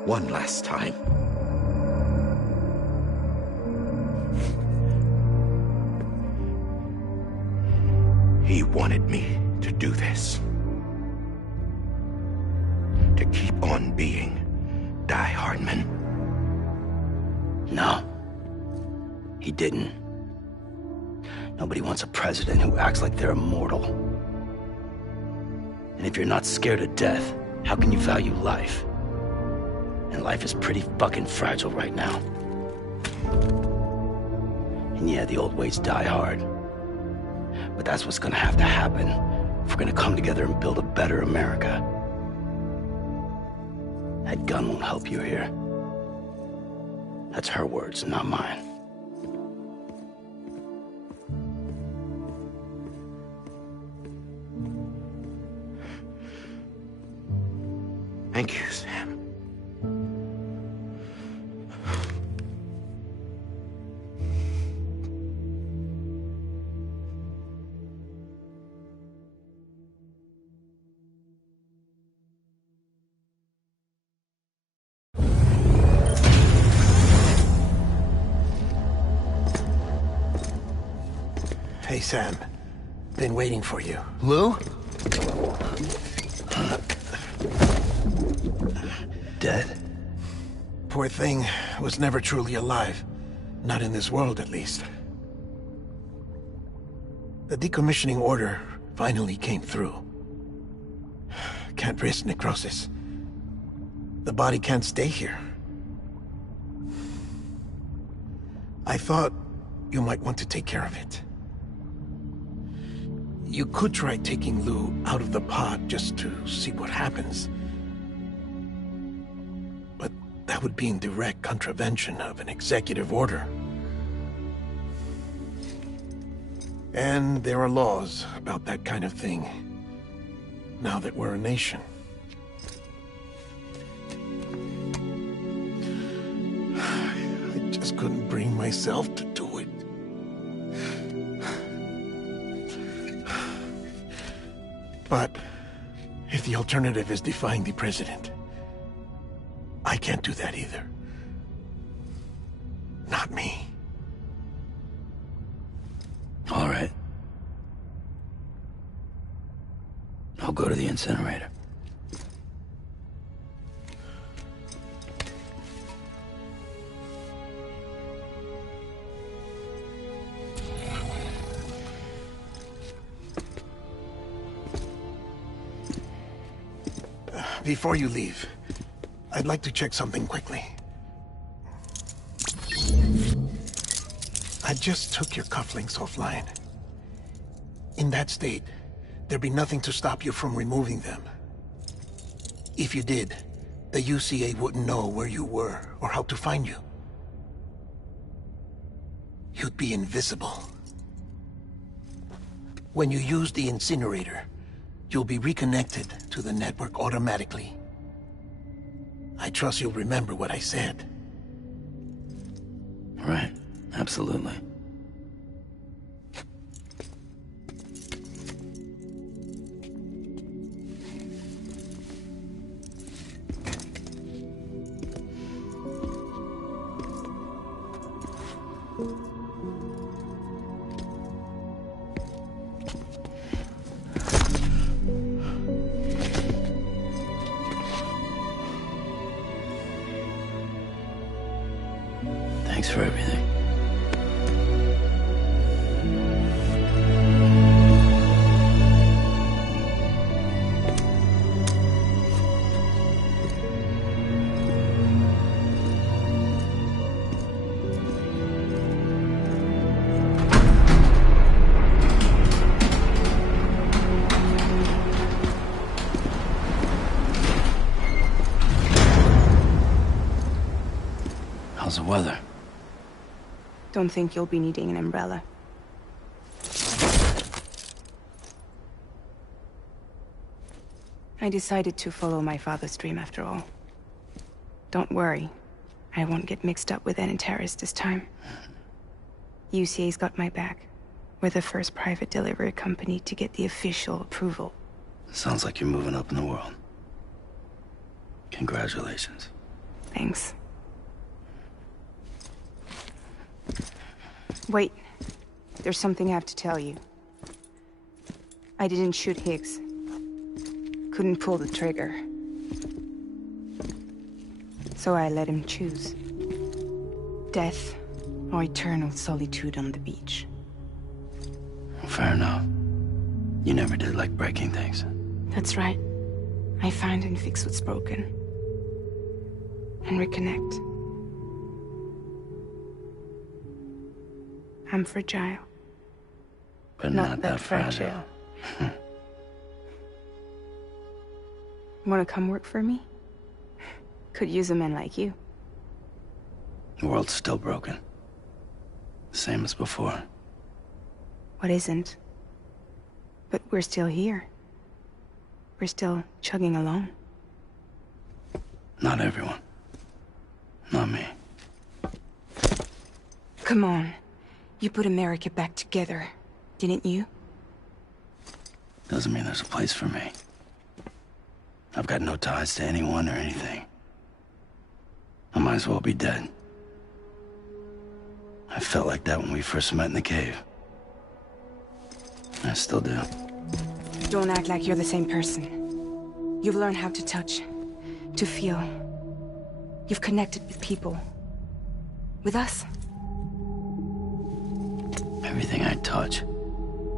One last time. He wanted me to do this. To keep on being Die Hardman. No. He didn't. Nobody wants a president who acts like they're immortal. And if you're not scared of death, how can you value life? And life is pretty fucking fragile right now. And yeah, the old ways die hard. But that's what's gonna have to happen if we're gonna come together and build a better America. That gun won't help you here. That's her words, not mine. Thank you, Sam. Hey, Sam. Been waiting for you. Lou? Dead? Poor thing was never truly alive. Not in this world, at least. The decommissioning order finally came through. Can't risk necrosis. The body can't stay here. I thought you might want to take care of it. You could try taking Lou out of the pod just to see what happens. But that would be in direct contravention of an executive order. And there are laws about that kind of thing, now that we're a nation. I just couldn't bring myself to do it. But if the alternative is defying the president, I can't do that either. Not me. All right. I'll go to the incinerator. Before you leave, I'd like to check something quickly. I just took your cufflinks offline. In that state, there'd be nothing to stop you from removing them. If you did, the UCA wouldn't know where you were or how to find you. You'd be invisible. When you use the incinerator, you'll be reconnected to the network automatically. I trust you'll remember what I said. Right. Absolutely. weather. Don't think you'll be needing an umbrella. I decided to follow my father's dream after all. Don't worry. I won't get mixed up with any terrorists this time. UCA's got my back. We're the first private delivery company to get the official approval. Sounds like you're moving up in the world. Congratulations. Thanks. Wait. There's something I have to tell you. I didn't shoot Higgs. Couldn't pull the trigger. So I let him choose. Death or eternal solitude on the beach. Fair enough. You never did like breaking things. That's right. I find and fix what's broken. And reconnect. I'm fragile. But not that fragile. Wanna come work for me? Could use a man like you. The world's still broken. Same as before. What isn't? But we're still here. We're still chugging along. Not everyone. Not me. Come on. You put America back together, didn't you? Doesn't mean there's a place for me. I've got no ties to anyone or anything. I might as well be dead. I felt like that when we first met in the cave. I still do. Don't act like you're the same person. You've learned how to touch, to feel. You've connected with people. With us. Everything I touch,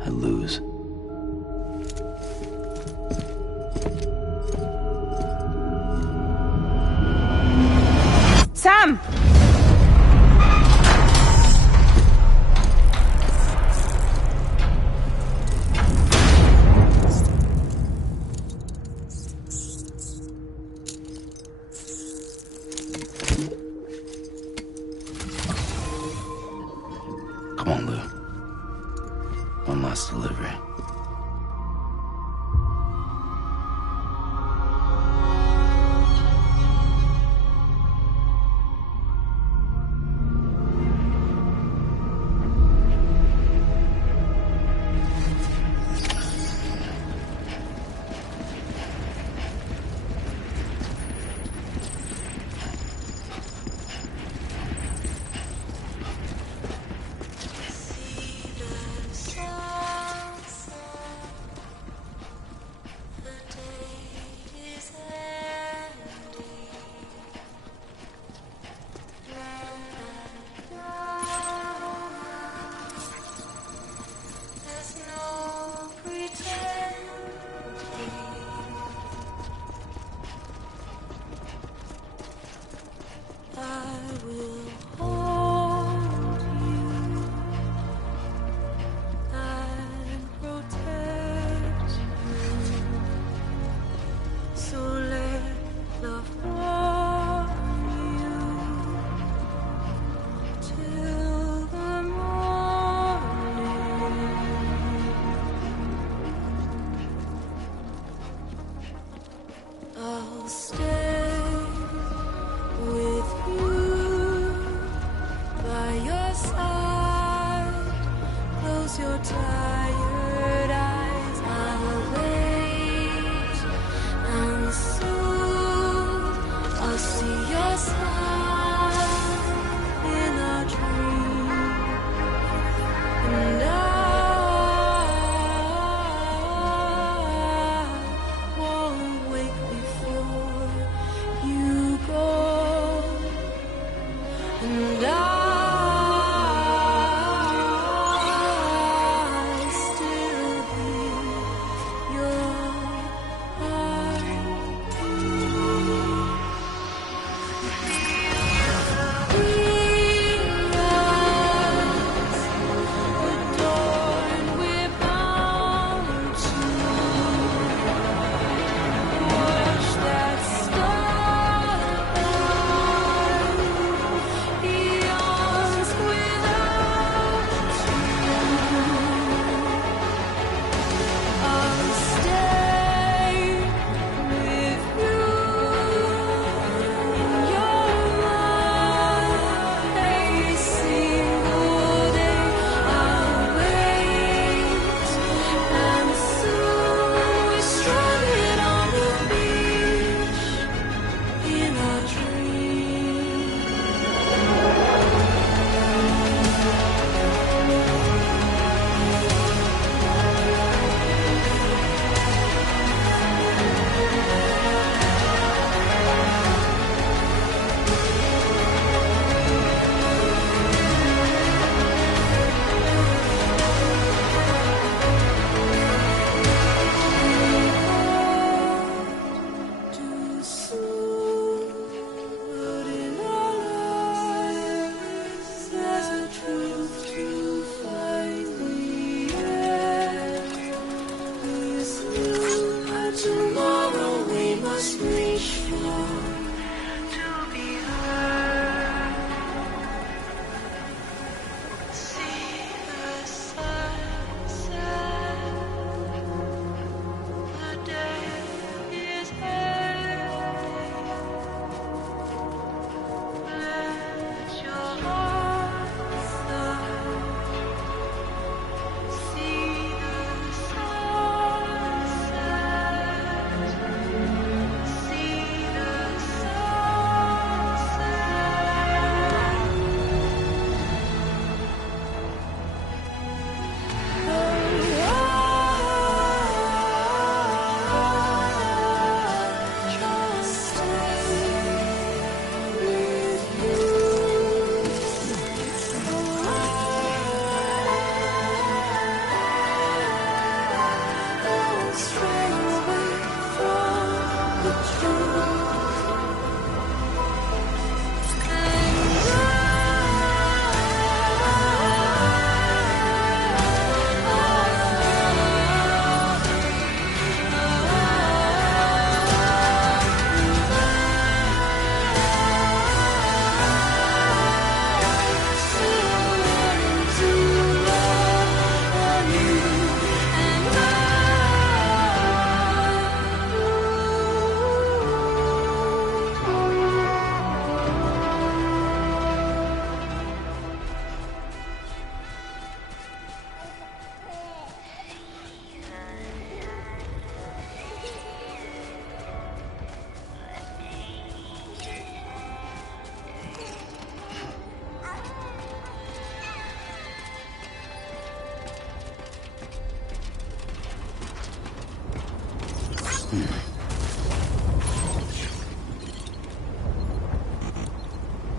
I lose. Sam! Come on, Lou. One last delivery.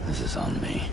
This is on me.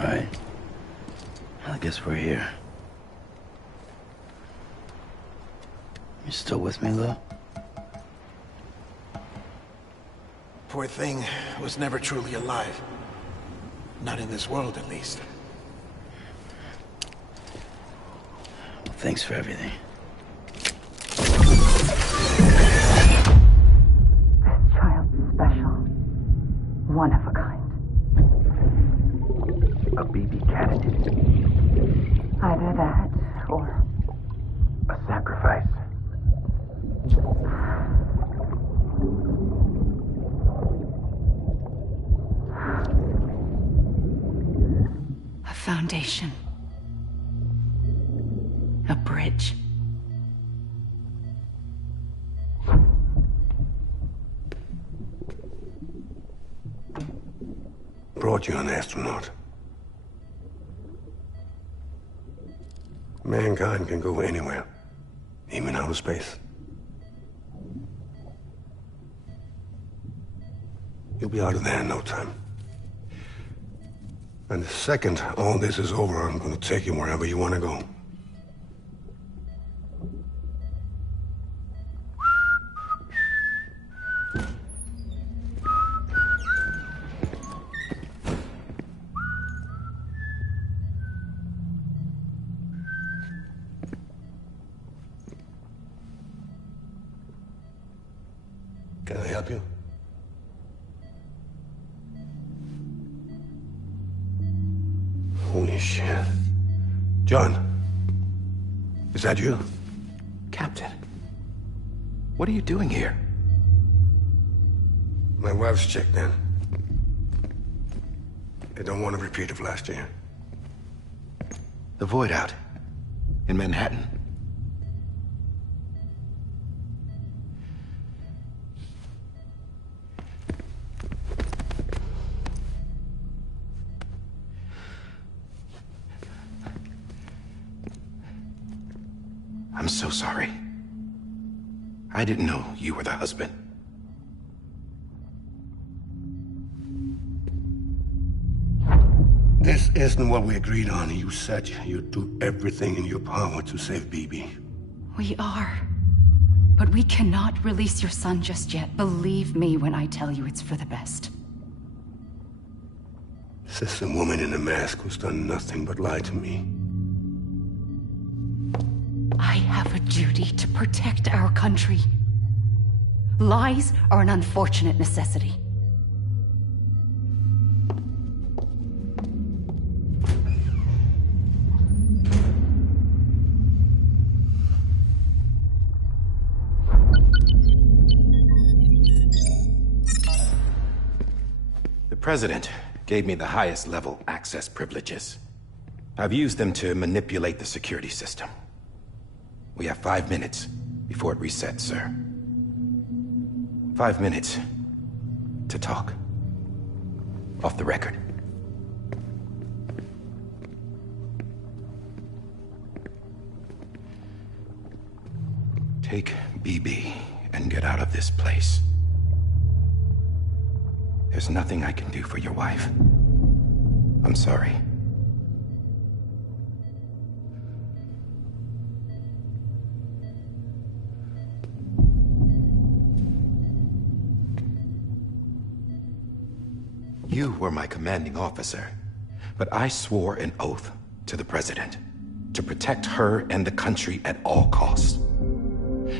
Alright. Well, I guess we're here. You still with me, Lou? Poor thing was never truly alive. Not in this world, at least. Well, thanks for everything. This child's special. One of a kind. A BB candidate. Either that, or... a sacrifice. A foundation. A bridge. Brought you an astronaut. Mankind can go anywhere, even outer space. You'll be out of there in no time. And the second all this is over, I'm gonna take you wherever you want to go. Can I help you? Holy shit. John, is that you? Captain, what are you doing here? My wife's checked in. They don't want a repeat of last year. The Void Out in Manhattan. I'm so sorry. I didn't know you were the husband. This isn't what we agreed on. You said you'd do everything in your power to save BB. We are. But we cannot release your son just yet. Believe me when I tell you it's for the best. This is a woman in a mask who's done nothing but lie to me. I have a duty to protect our country. Lies are an unfortunate necessity. The President gave me the highest level access privileges. I've used them to manipulate the security system. We have 5 minutes before it resets, sir. 5 minutes to talk. Off the record. Take BB and get out of this place. There's nothing I can do for your wife. I'm sorry. You were my commanding officer, but I swore an oath to the President to protect her and the country at all costs.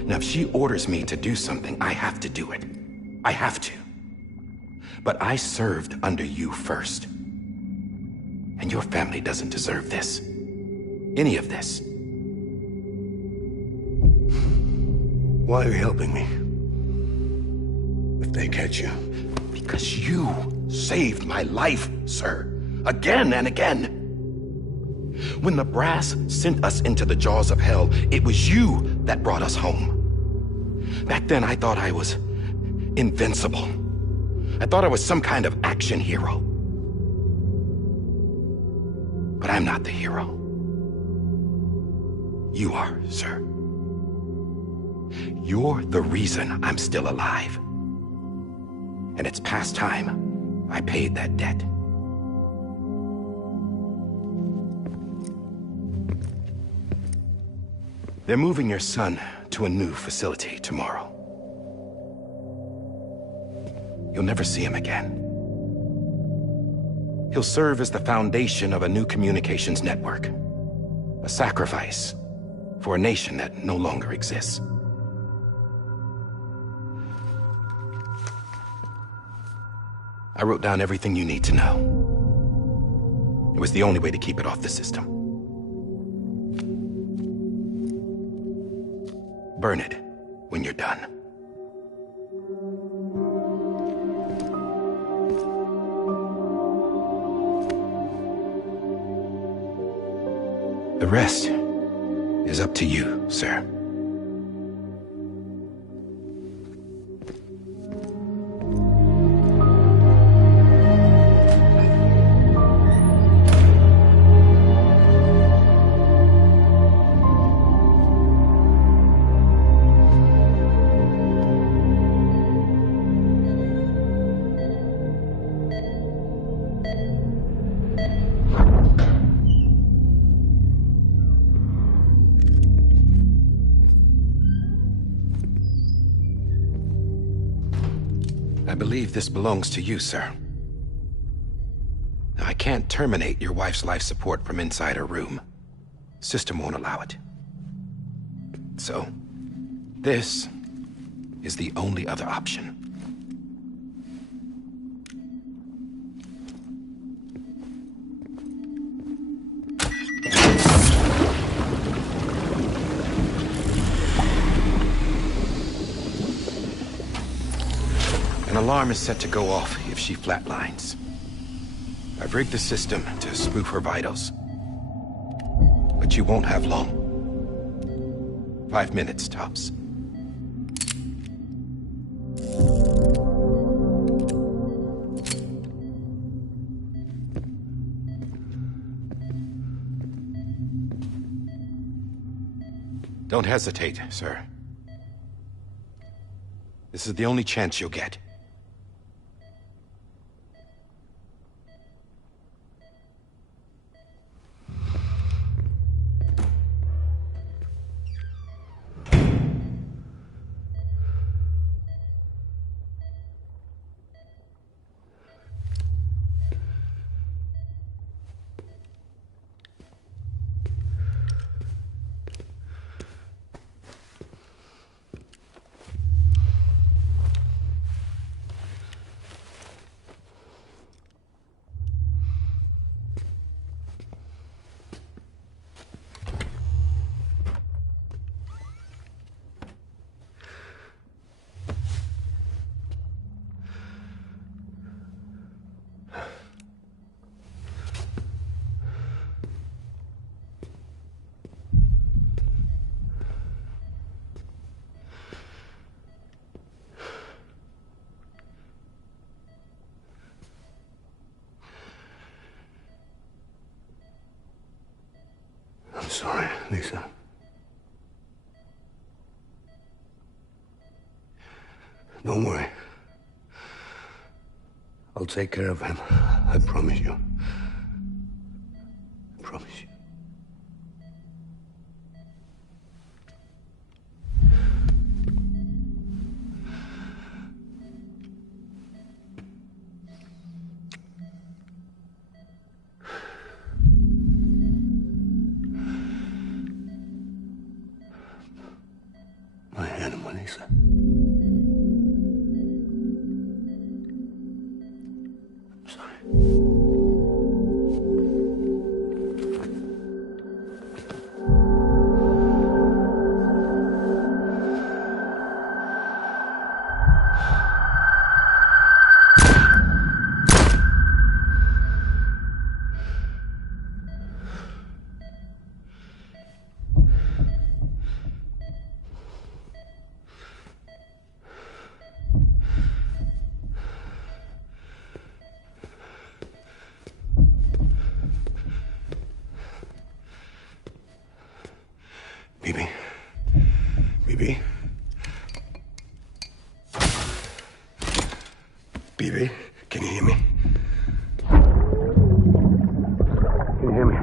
Now, if she orders me to do something, I have to do it. I have to. But I served under you first. And your family doesn't deserve this. Any of this. Why are you helping me? If they catch you. Because you saved my life, sir. Again and again. When the brass sent us into the jaws of hell, it was you that brought us home. Back then, I thought I was invincible. I thought I was some kind of action hero. But I'm not the hero. You are, sir. You're the reason I'm still alive. And it's past time I paid that debt. They're moving your son to a new facility tomorrow. You'll never see him again. He'll serve as the foundation of a new communications network. A sacrifice for a nation that no longer exists. I wrote down everything you need to know. It was the only way to keep it off the system. Burn it when you're done. The rest is up to you, sir. I believe this belongs to you, sir. Now, I can't terminate your wife's life support from inside her room. System won't allow it. So, this is the only other option. An alarm is set to go off if she flatlines. I've rigged the system to spoof her vitals. But you won't have long. 5 minutes, tops. Don't hesitate, sir. This is the only chance you'll get. I'm sorry, Lisa. Don't worry. I'll take care of him. I promise you. I promise you. My hand, Melissa. Bibi? Bibi? Bibi, can you hear me? Can you hear me?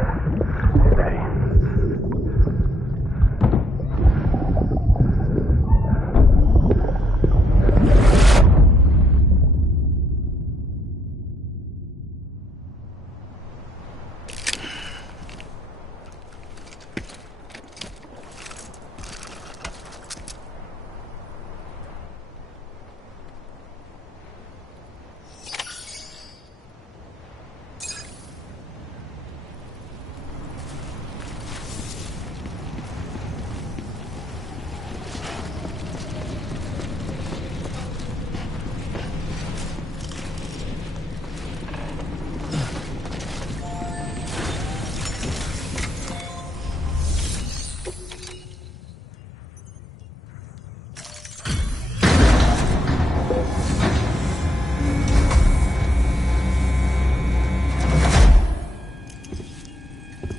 It's Daddy.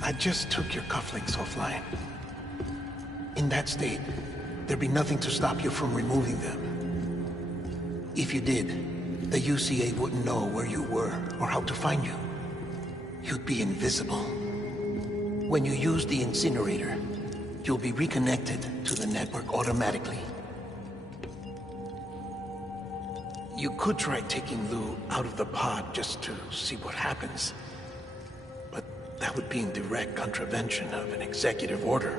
I just took your cufflinks offline. In that state, there'd be nothing to stop you from removing them. If you did, the UCA wouldn't know where you were or how to find you. You'd be invisible. When you use the incinerator, you'll be reconnected to the network automatically. You could try taking Lou out of the pod just to see what happens. But that would be in direct contravention of an executive order.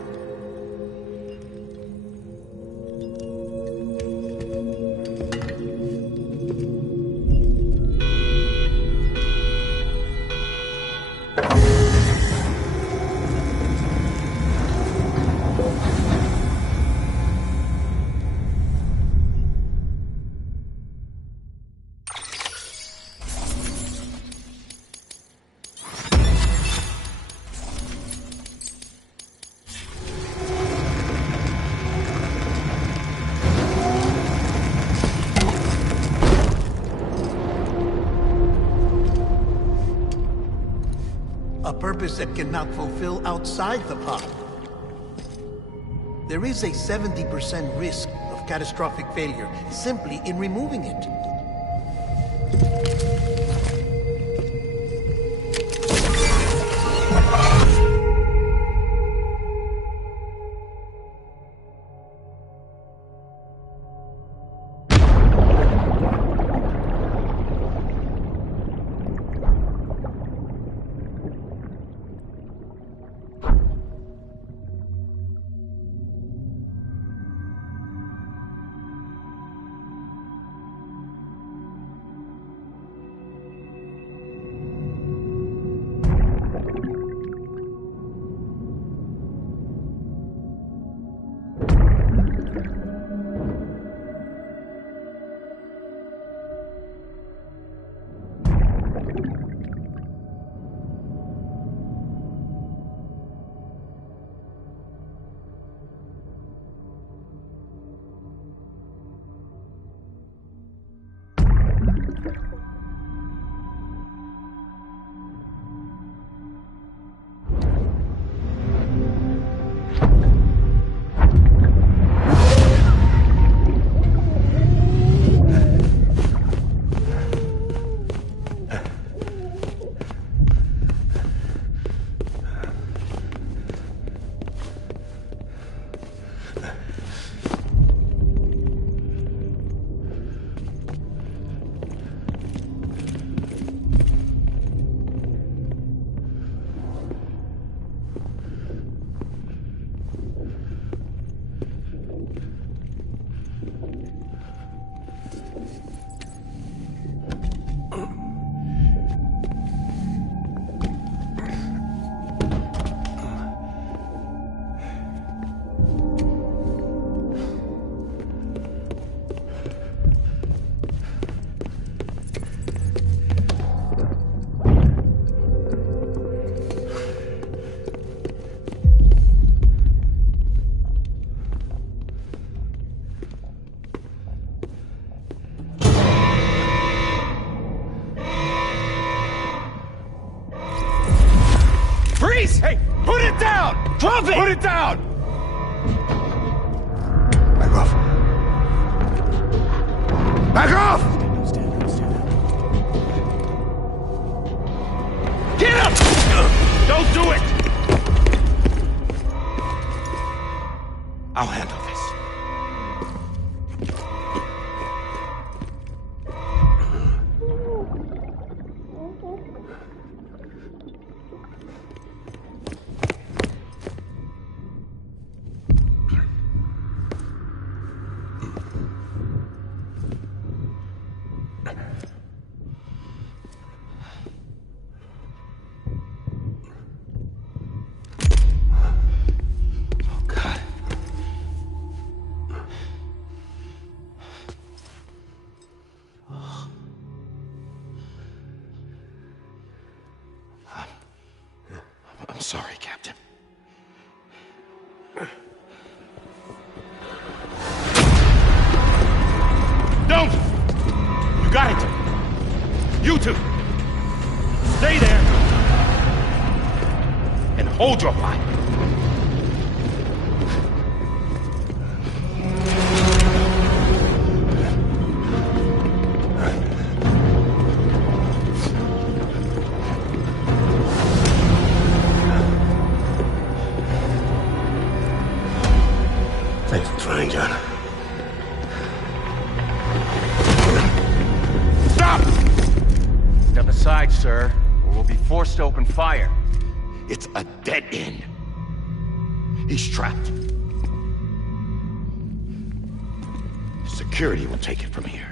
A purpose that cannot fulfill outside the pod. There is a 70% risk of catastrophic failure simply in removing it. Drop it! Put it down! Back off. Back off! Get him! Don't do it! I'll handle this. I'm sorry, Captain. Don't! You got it! You two! Stay there! And hold your fire! Thanks for trying, John. Stop! Step aside, sir, or we'll be forced to open fire. It's a dead end. He's trapped. Security will take it from here.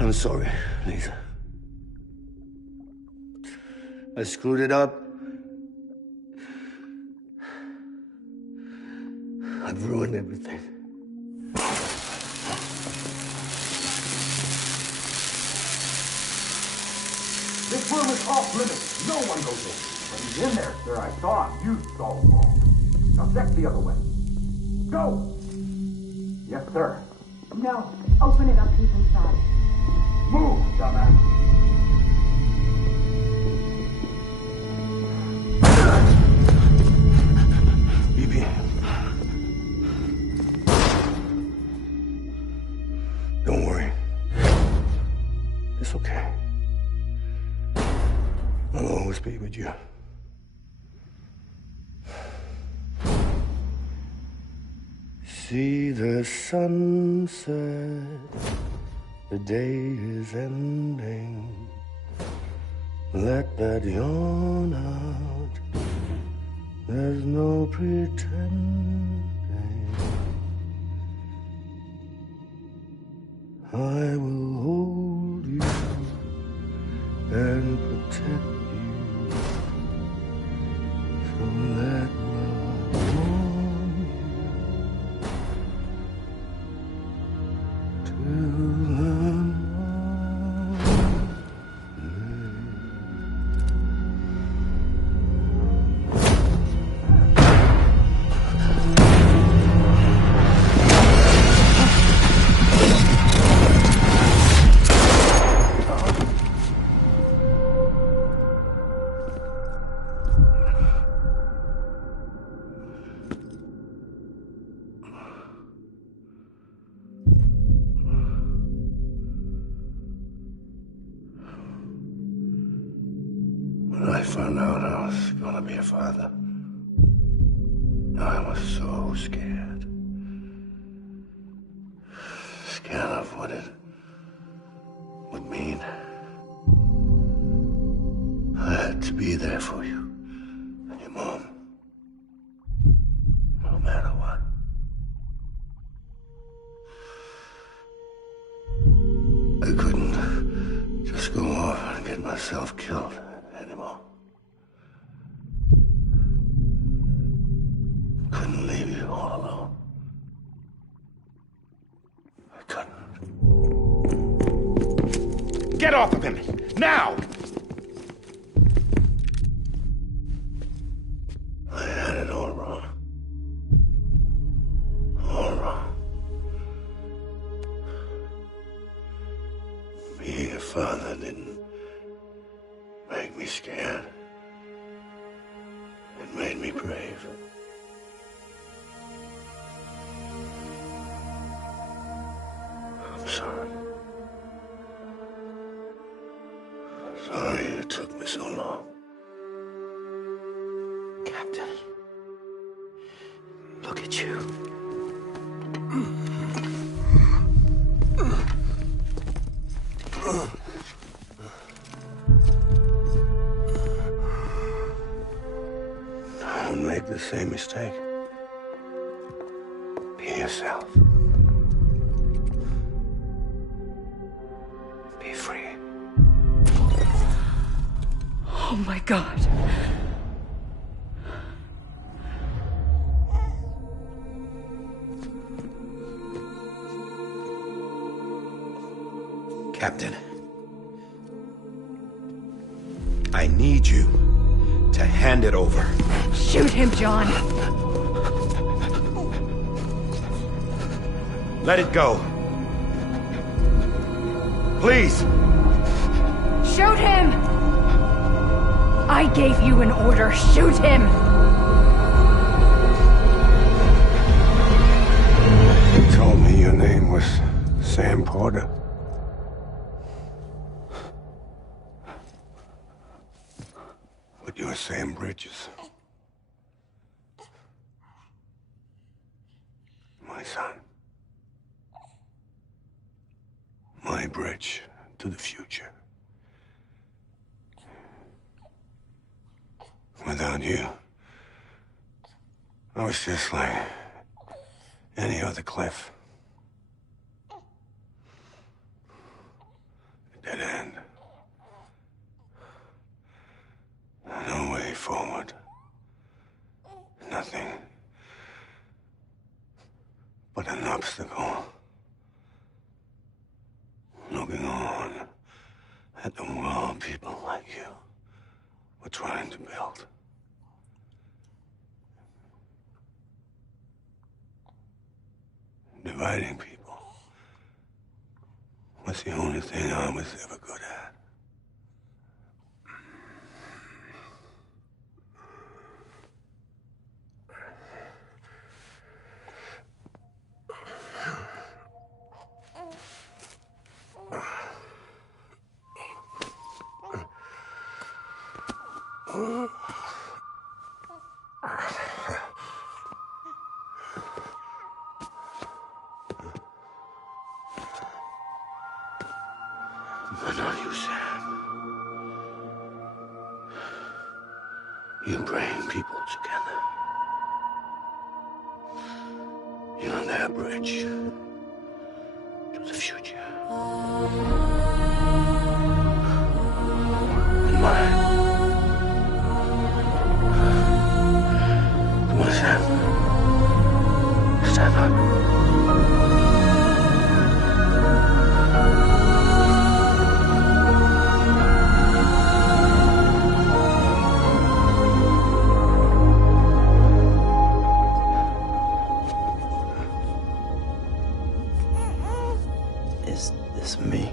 I'm sorry, Lisa. I screwed it up. I've ruined everything. This room is off limits. No one goes in. But he's in there, sir. I saw him. You saw him wrong. Now check the other way. Go! Yes, sir. No. Open it up deep inside. Move, dumbass. BB. Don't worry. It's okay. I'll always be with you. See the sunset, the day is ending. Let that yawn out, there's no pretending. I will hold you and protect you, so let love warm you. found out I was gonna be a father, I was so scared. Scared of what it would mean. I had to be there for you and your mom, no matter what. I couldn't just go off and get myself killed anymore. Couldn't leave you all alone. I couldn't. Get off of him! Now! I had it all wrong. All wrong. Being a father didn't make me scared. It made me brave. I'm sorry. Sorry it took me so long. Captain. Look at you. Don't make the same mistake. Be yourself. Be free. Oh my God. Captain, I need you to hand it over. Shoot him, John. Let it go. Please. Shoot him! I gave you an order. Shoot him! You told me your name was Sam Porter. But you're Sam Bridges. My son. My bridge to the future. Without you, I was just like any other Cliff. A dead end. No way forward. Nothing but an obstacle. Looking on at the world people like you were trying to build. Dividing people was the only thing I was ever good at. But not you, Sam. You bring people together. You're their bridge to the future. And mine. Come on, Sam. Stand up. Is this me?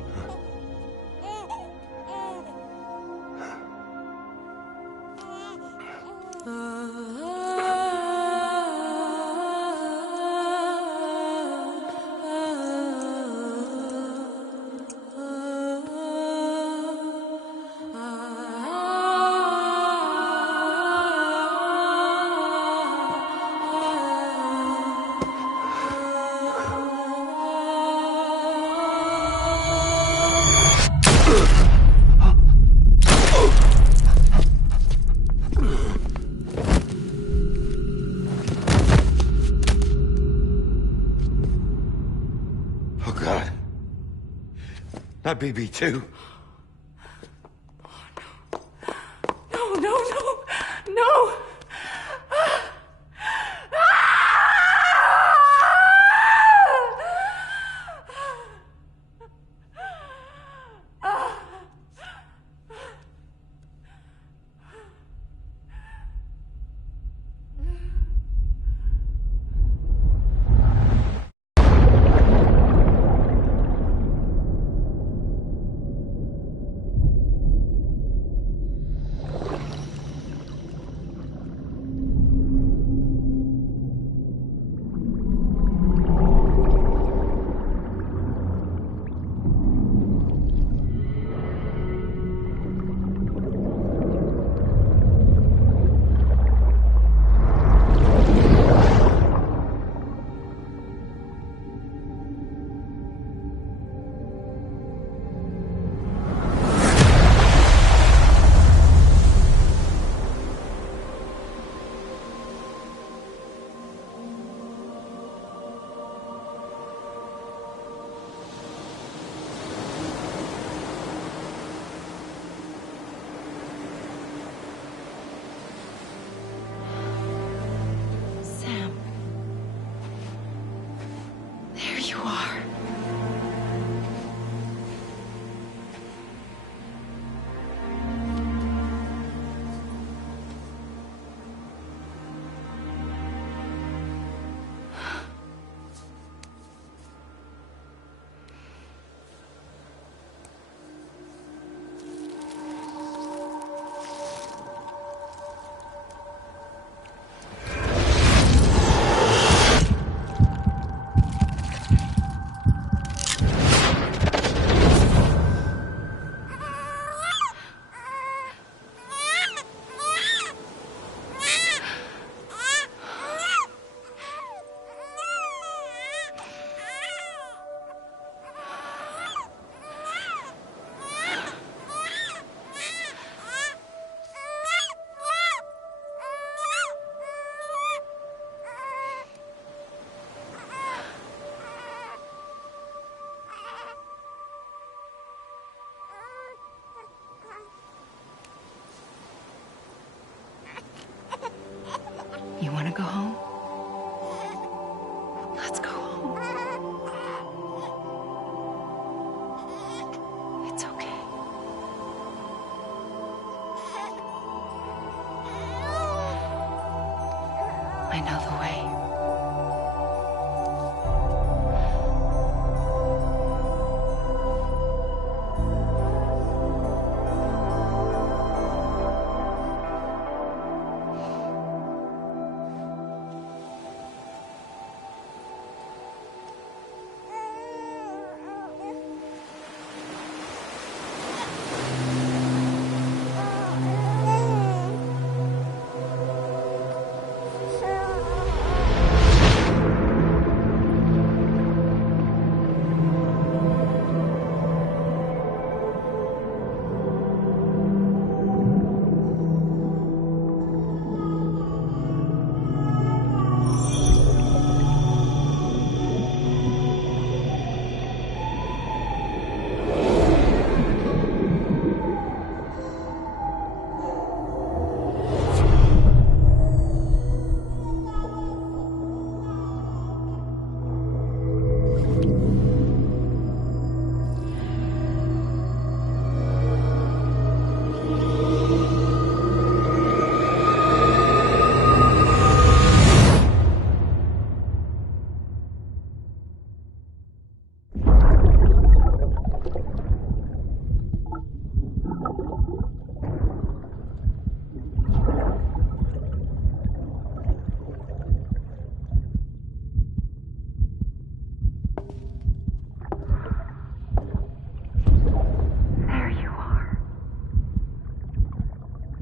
Not BB2. No, no, no, no! There you are. You want to go home? Let's go home. It's okay. I know the way.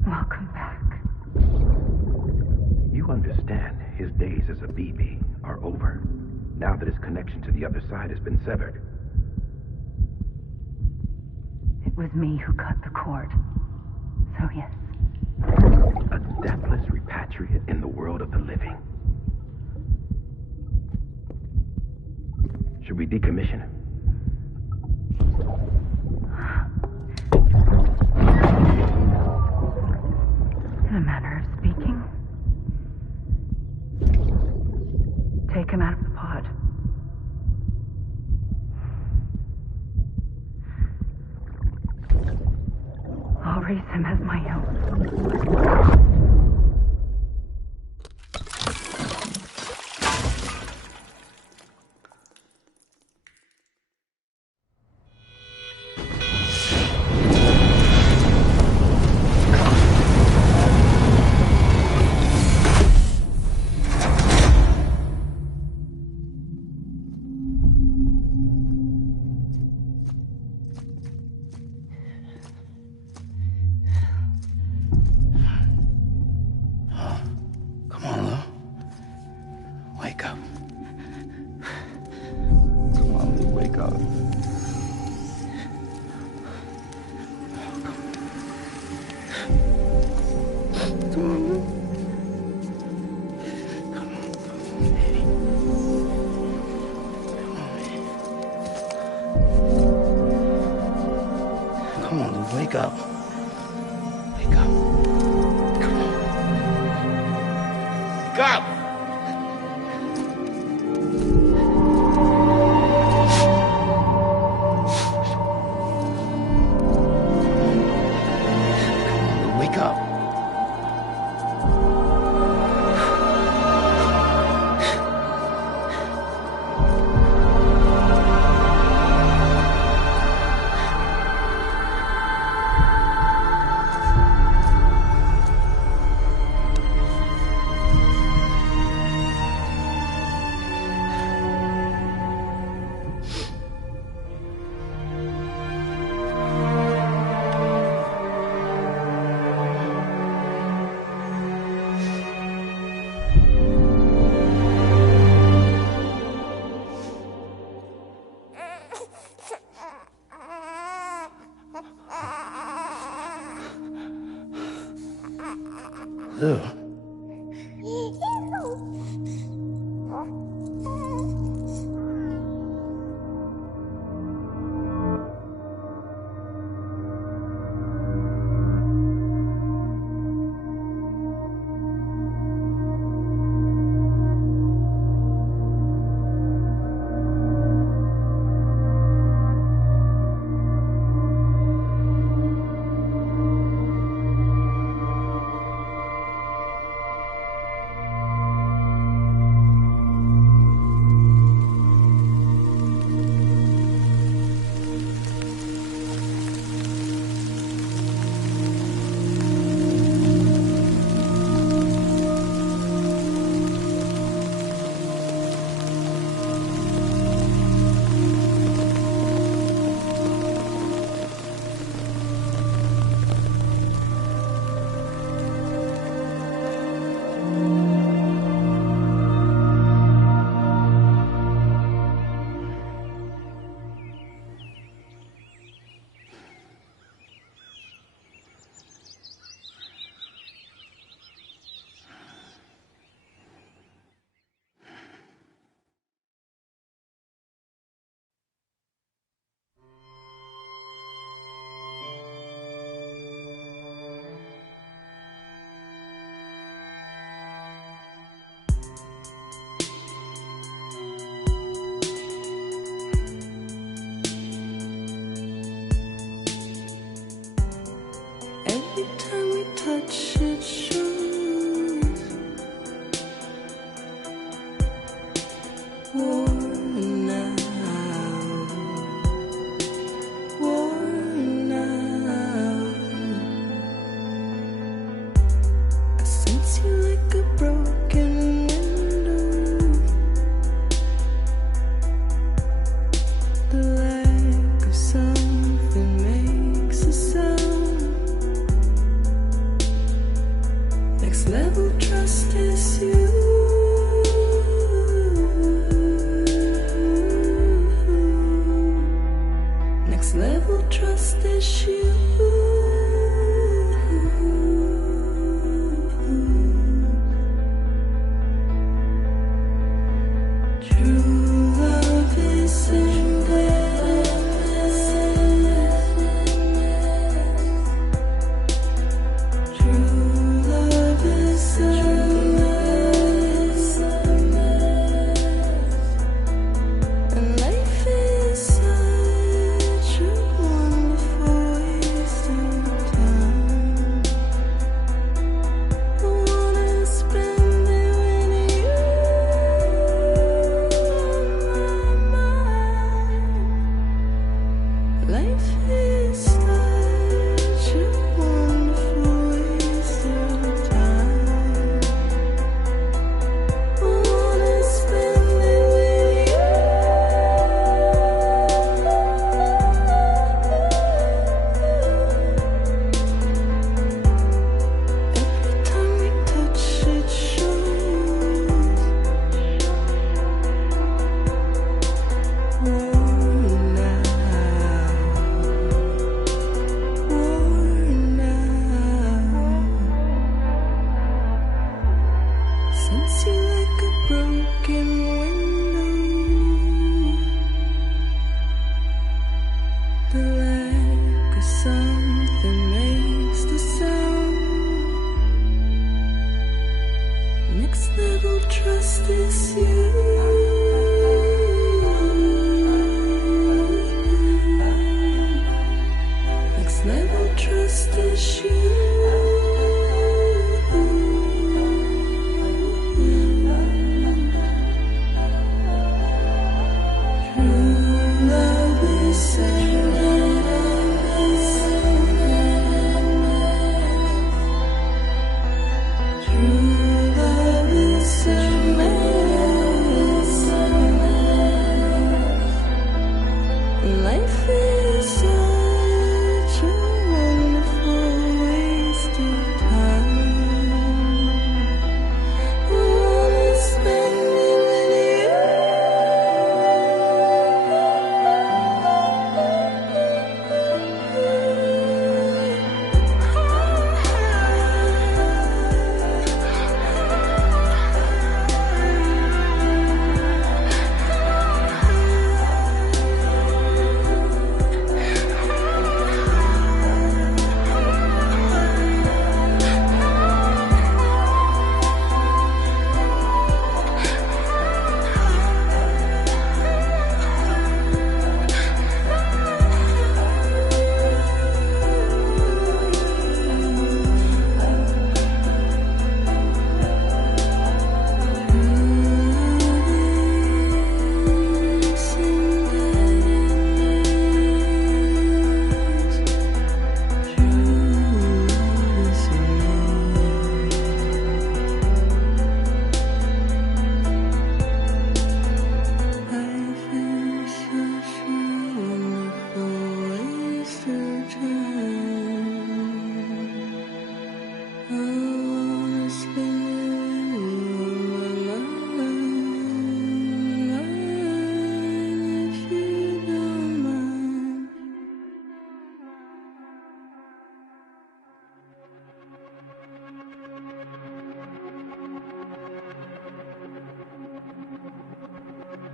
Welcome back. You understand his days as a BB are over, now that his connection to the other side has been severed. It was me who cut the cord. So yes. A deathless repatriate in the world of the living. Should we decommission him? take him out of the pod. I'll raise him as my own. Wake up. Wake up. Come on. Wake up! Come on, wake up. Lou.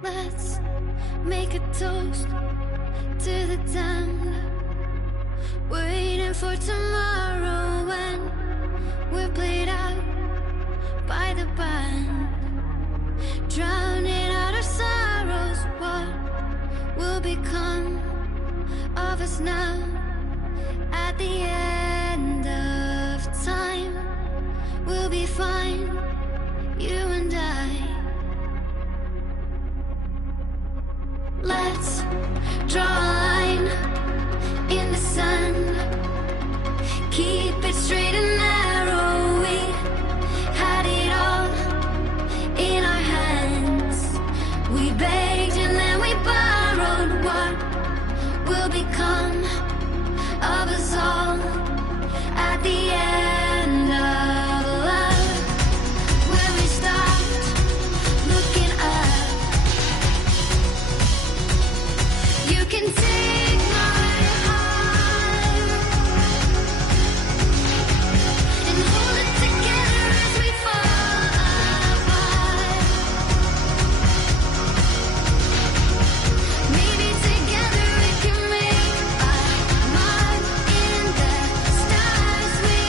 Let's make a toast to the damned, waiting for tomorrow when we're played out by the band, drowning out our sorrows. What will become of us now at the end of time? We'll be fine, you and I. Let's draw a line in the sand, keep it straight and narrow. We had it all in our hands. We begged and then we borrowed. What will become of us all at the end of love? When we stopped looking up, you can take my heart and hold it together as we fall apart. Maybe together we can make a mark in the stars. We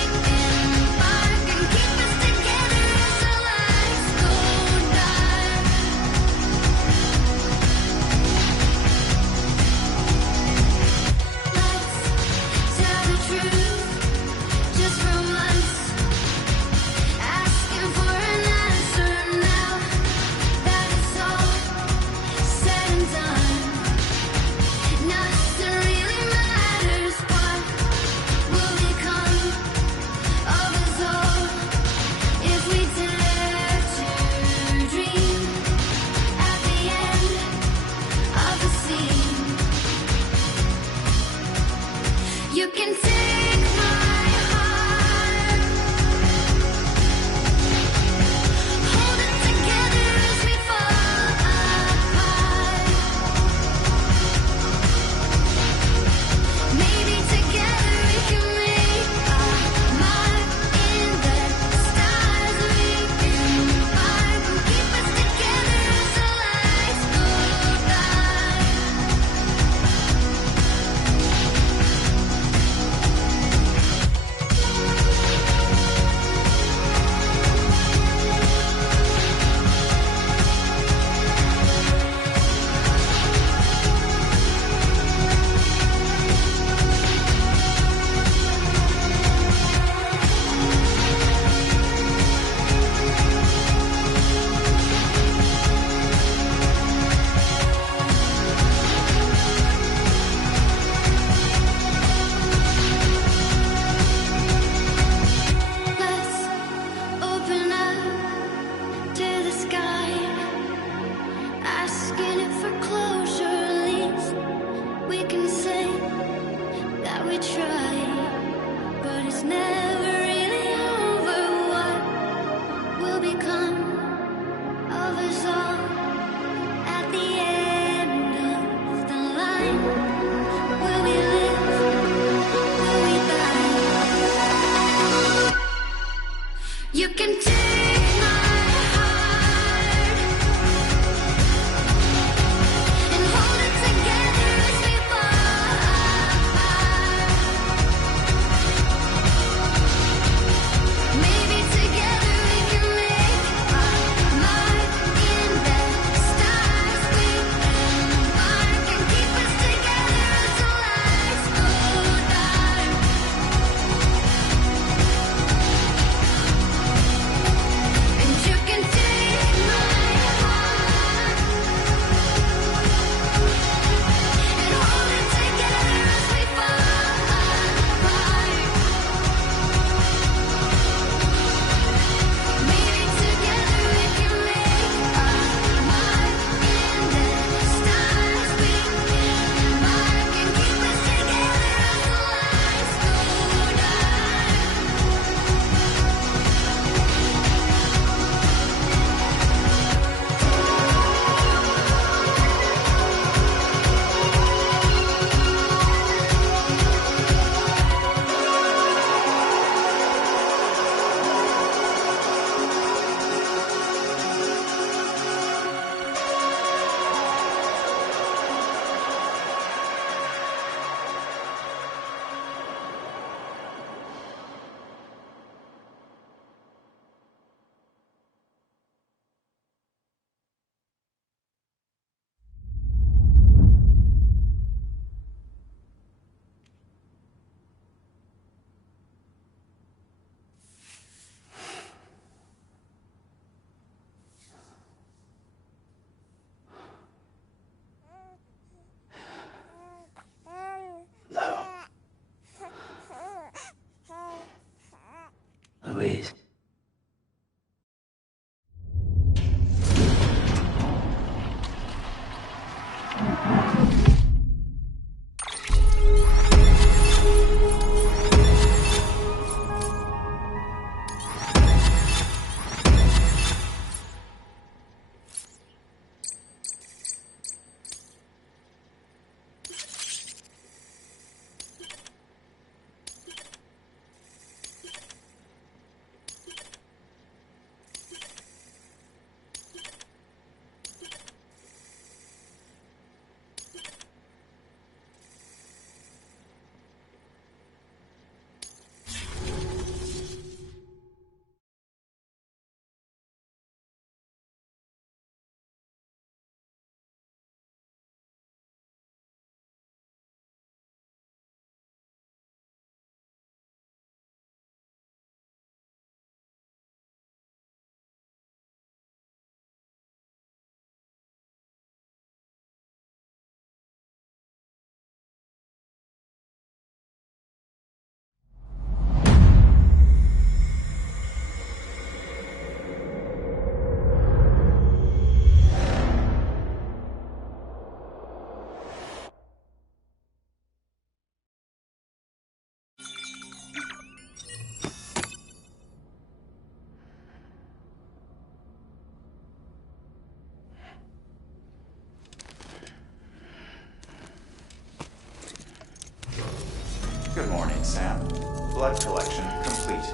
morning, Sam. Blood collection complete.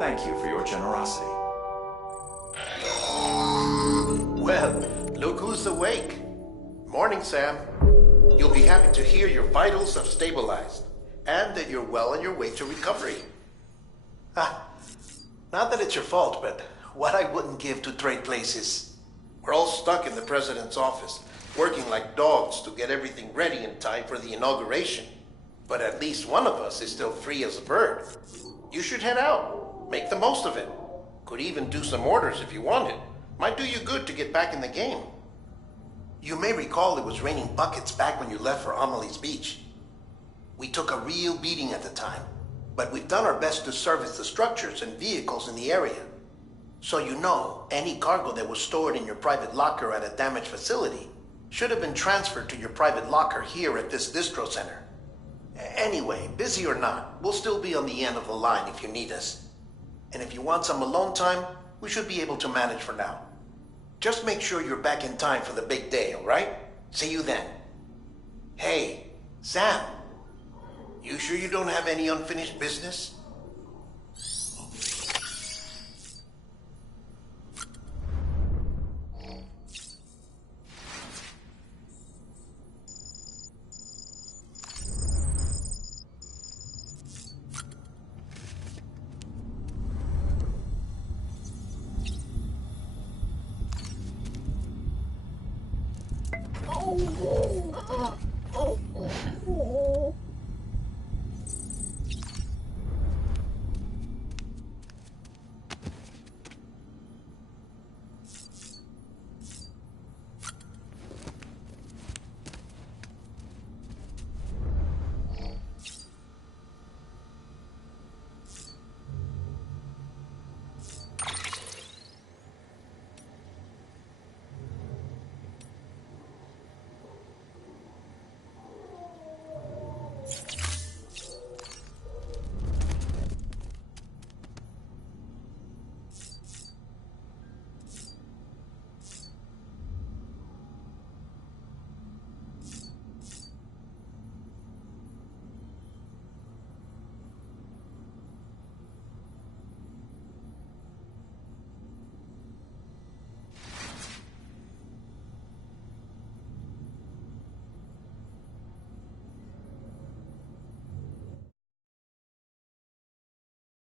Thank you for your generosity. Well, look who's awake. Morning, Sam. You'll be happy to hear your vitals have stabilized, and that you're well on your way to recovery. Not that it's your fault, but what I wouldn't give to trade places. We're all stuck in the president's office, working like dogs to get everything ready in time for the inauguration. But at least one of us is still free as a bird. You should head out. Make the most of it. Could even do some orders if you wanted. Might do you good to get back in the game. You may recall it was raining buckets back when you left for Amelie's Beach. We took a real beating at the time, but we've done our best to service the structures and vehicles in the area. So you know, any cargo that was stored in your private locker at a damaged facility should have been transferred to your private locker here at this distro center. Anyway, busy or not, we'll still be on the end of the line if you need us. And if you want some alone time, we should be able to manage for now. Just make sure you're back in time for the big day, all right? See you then. Hey, Sam. You sure you don't have any unfinished business? Oh.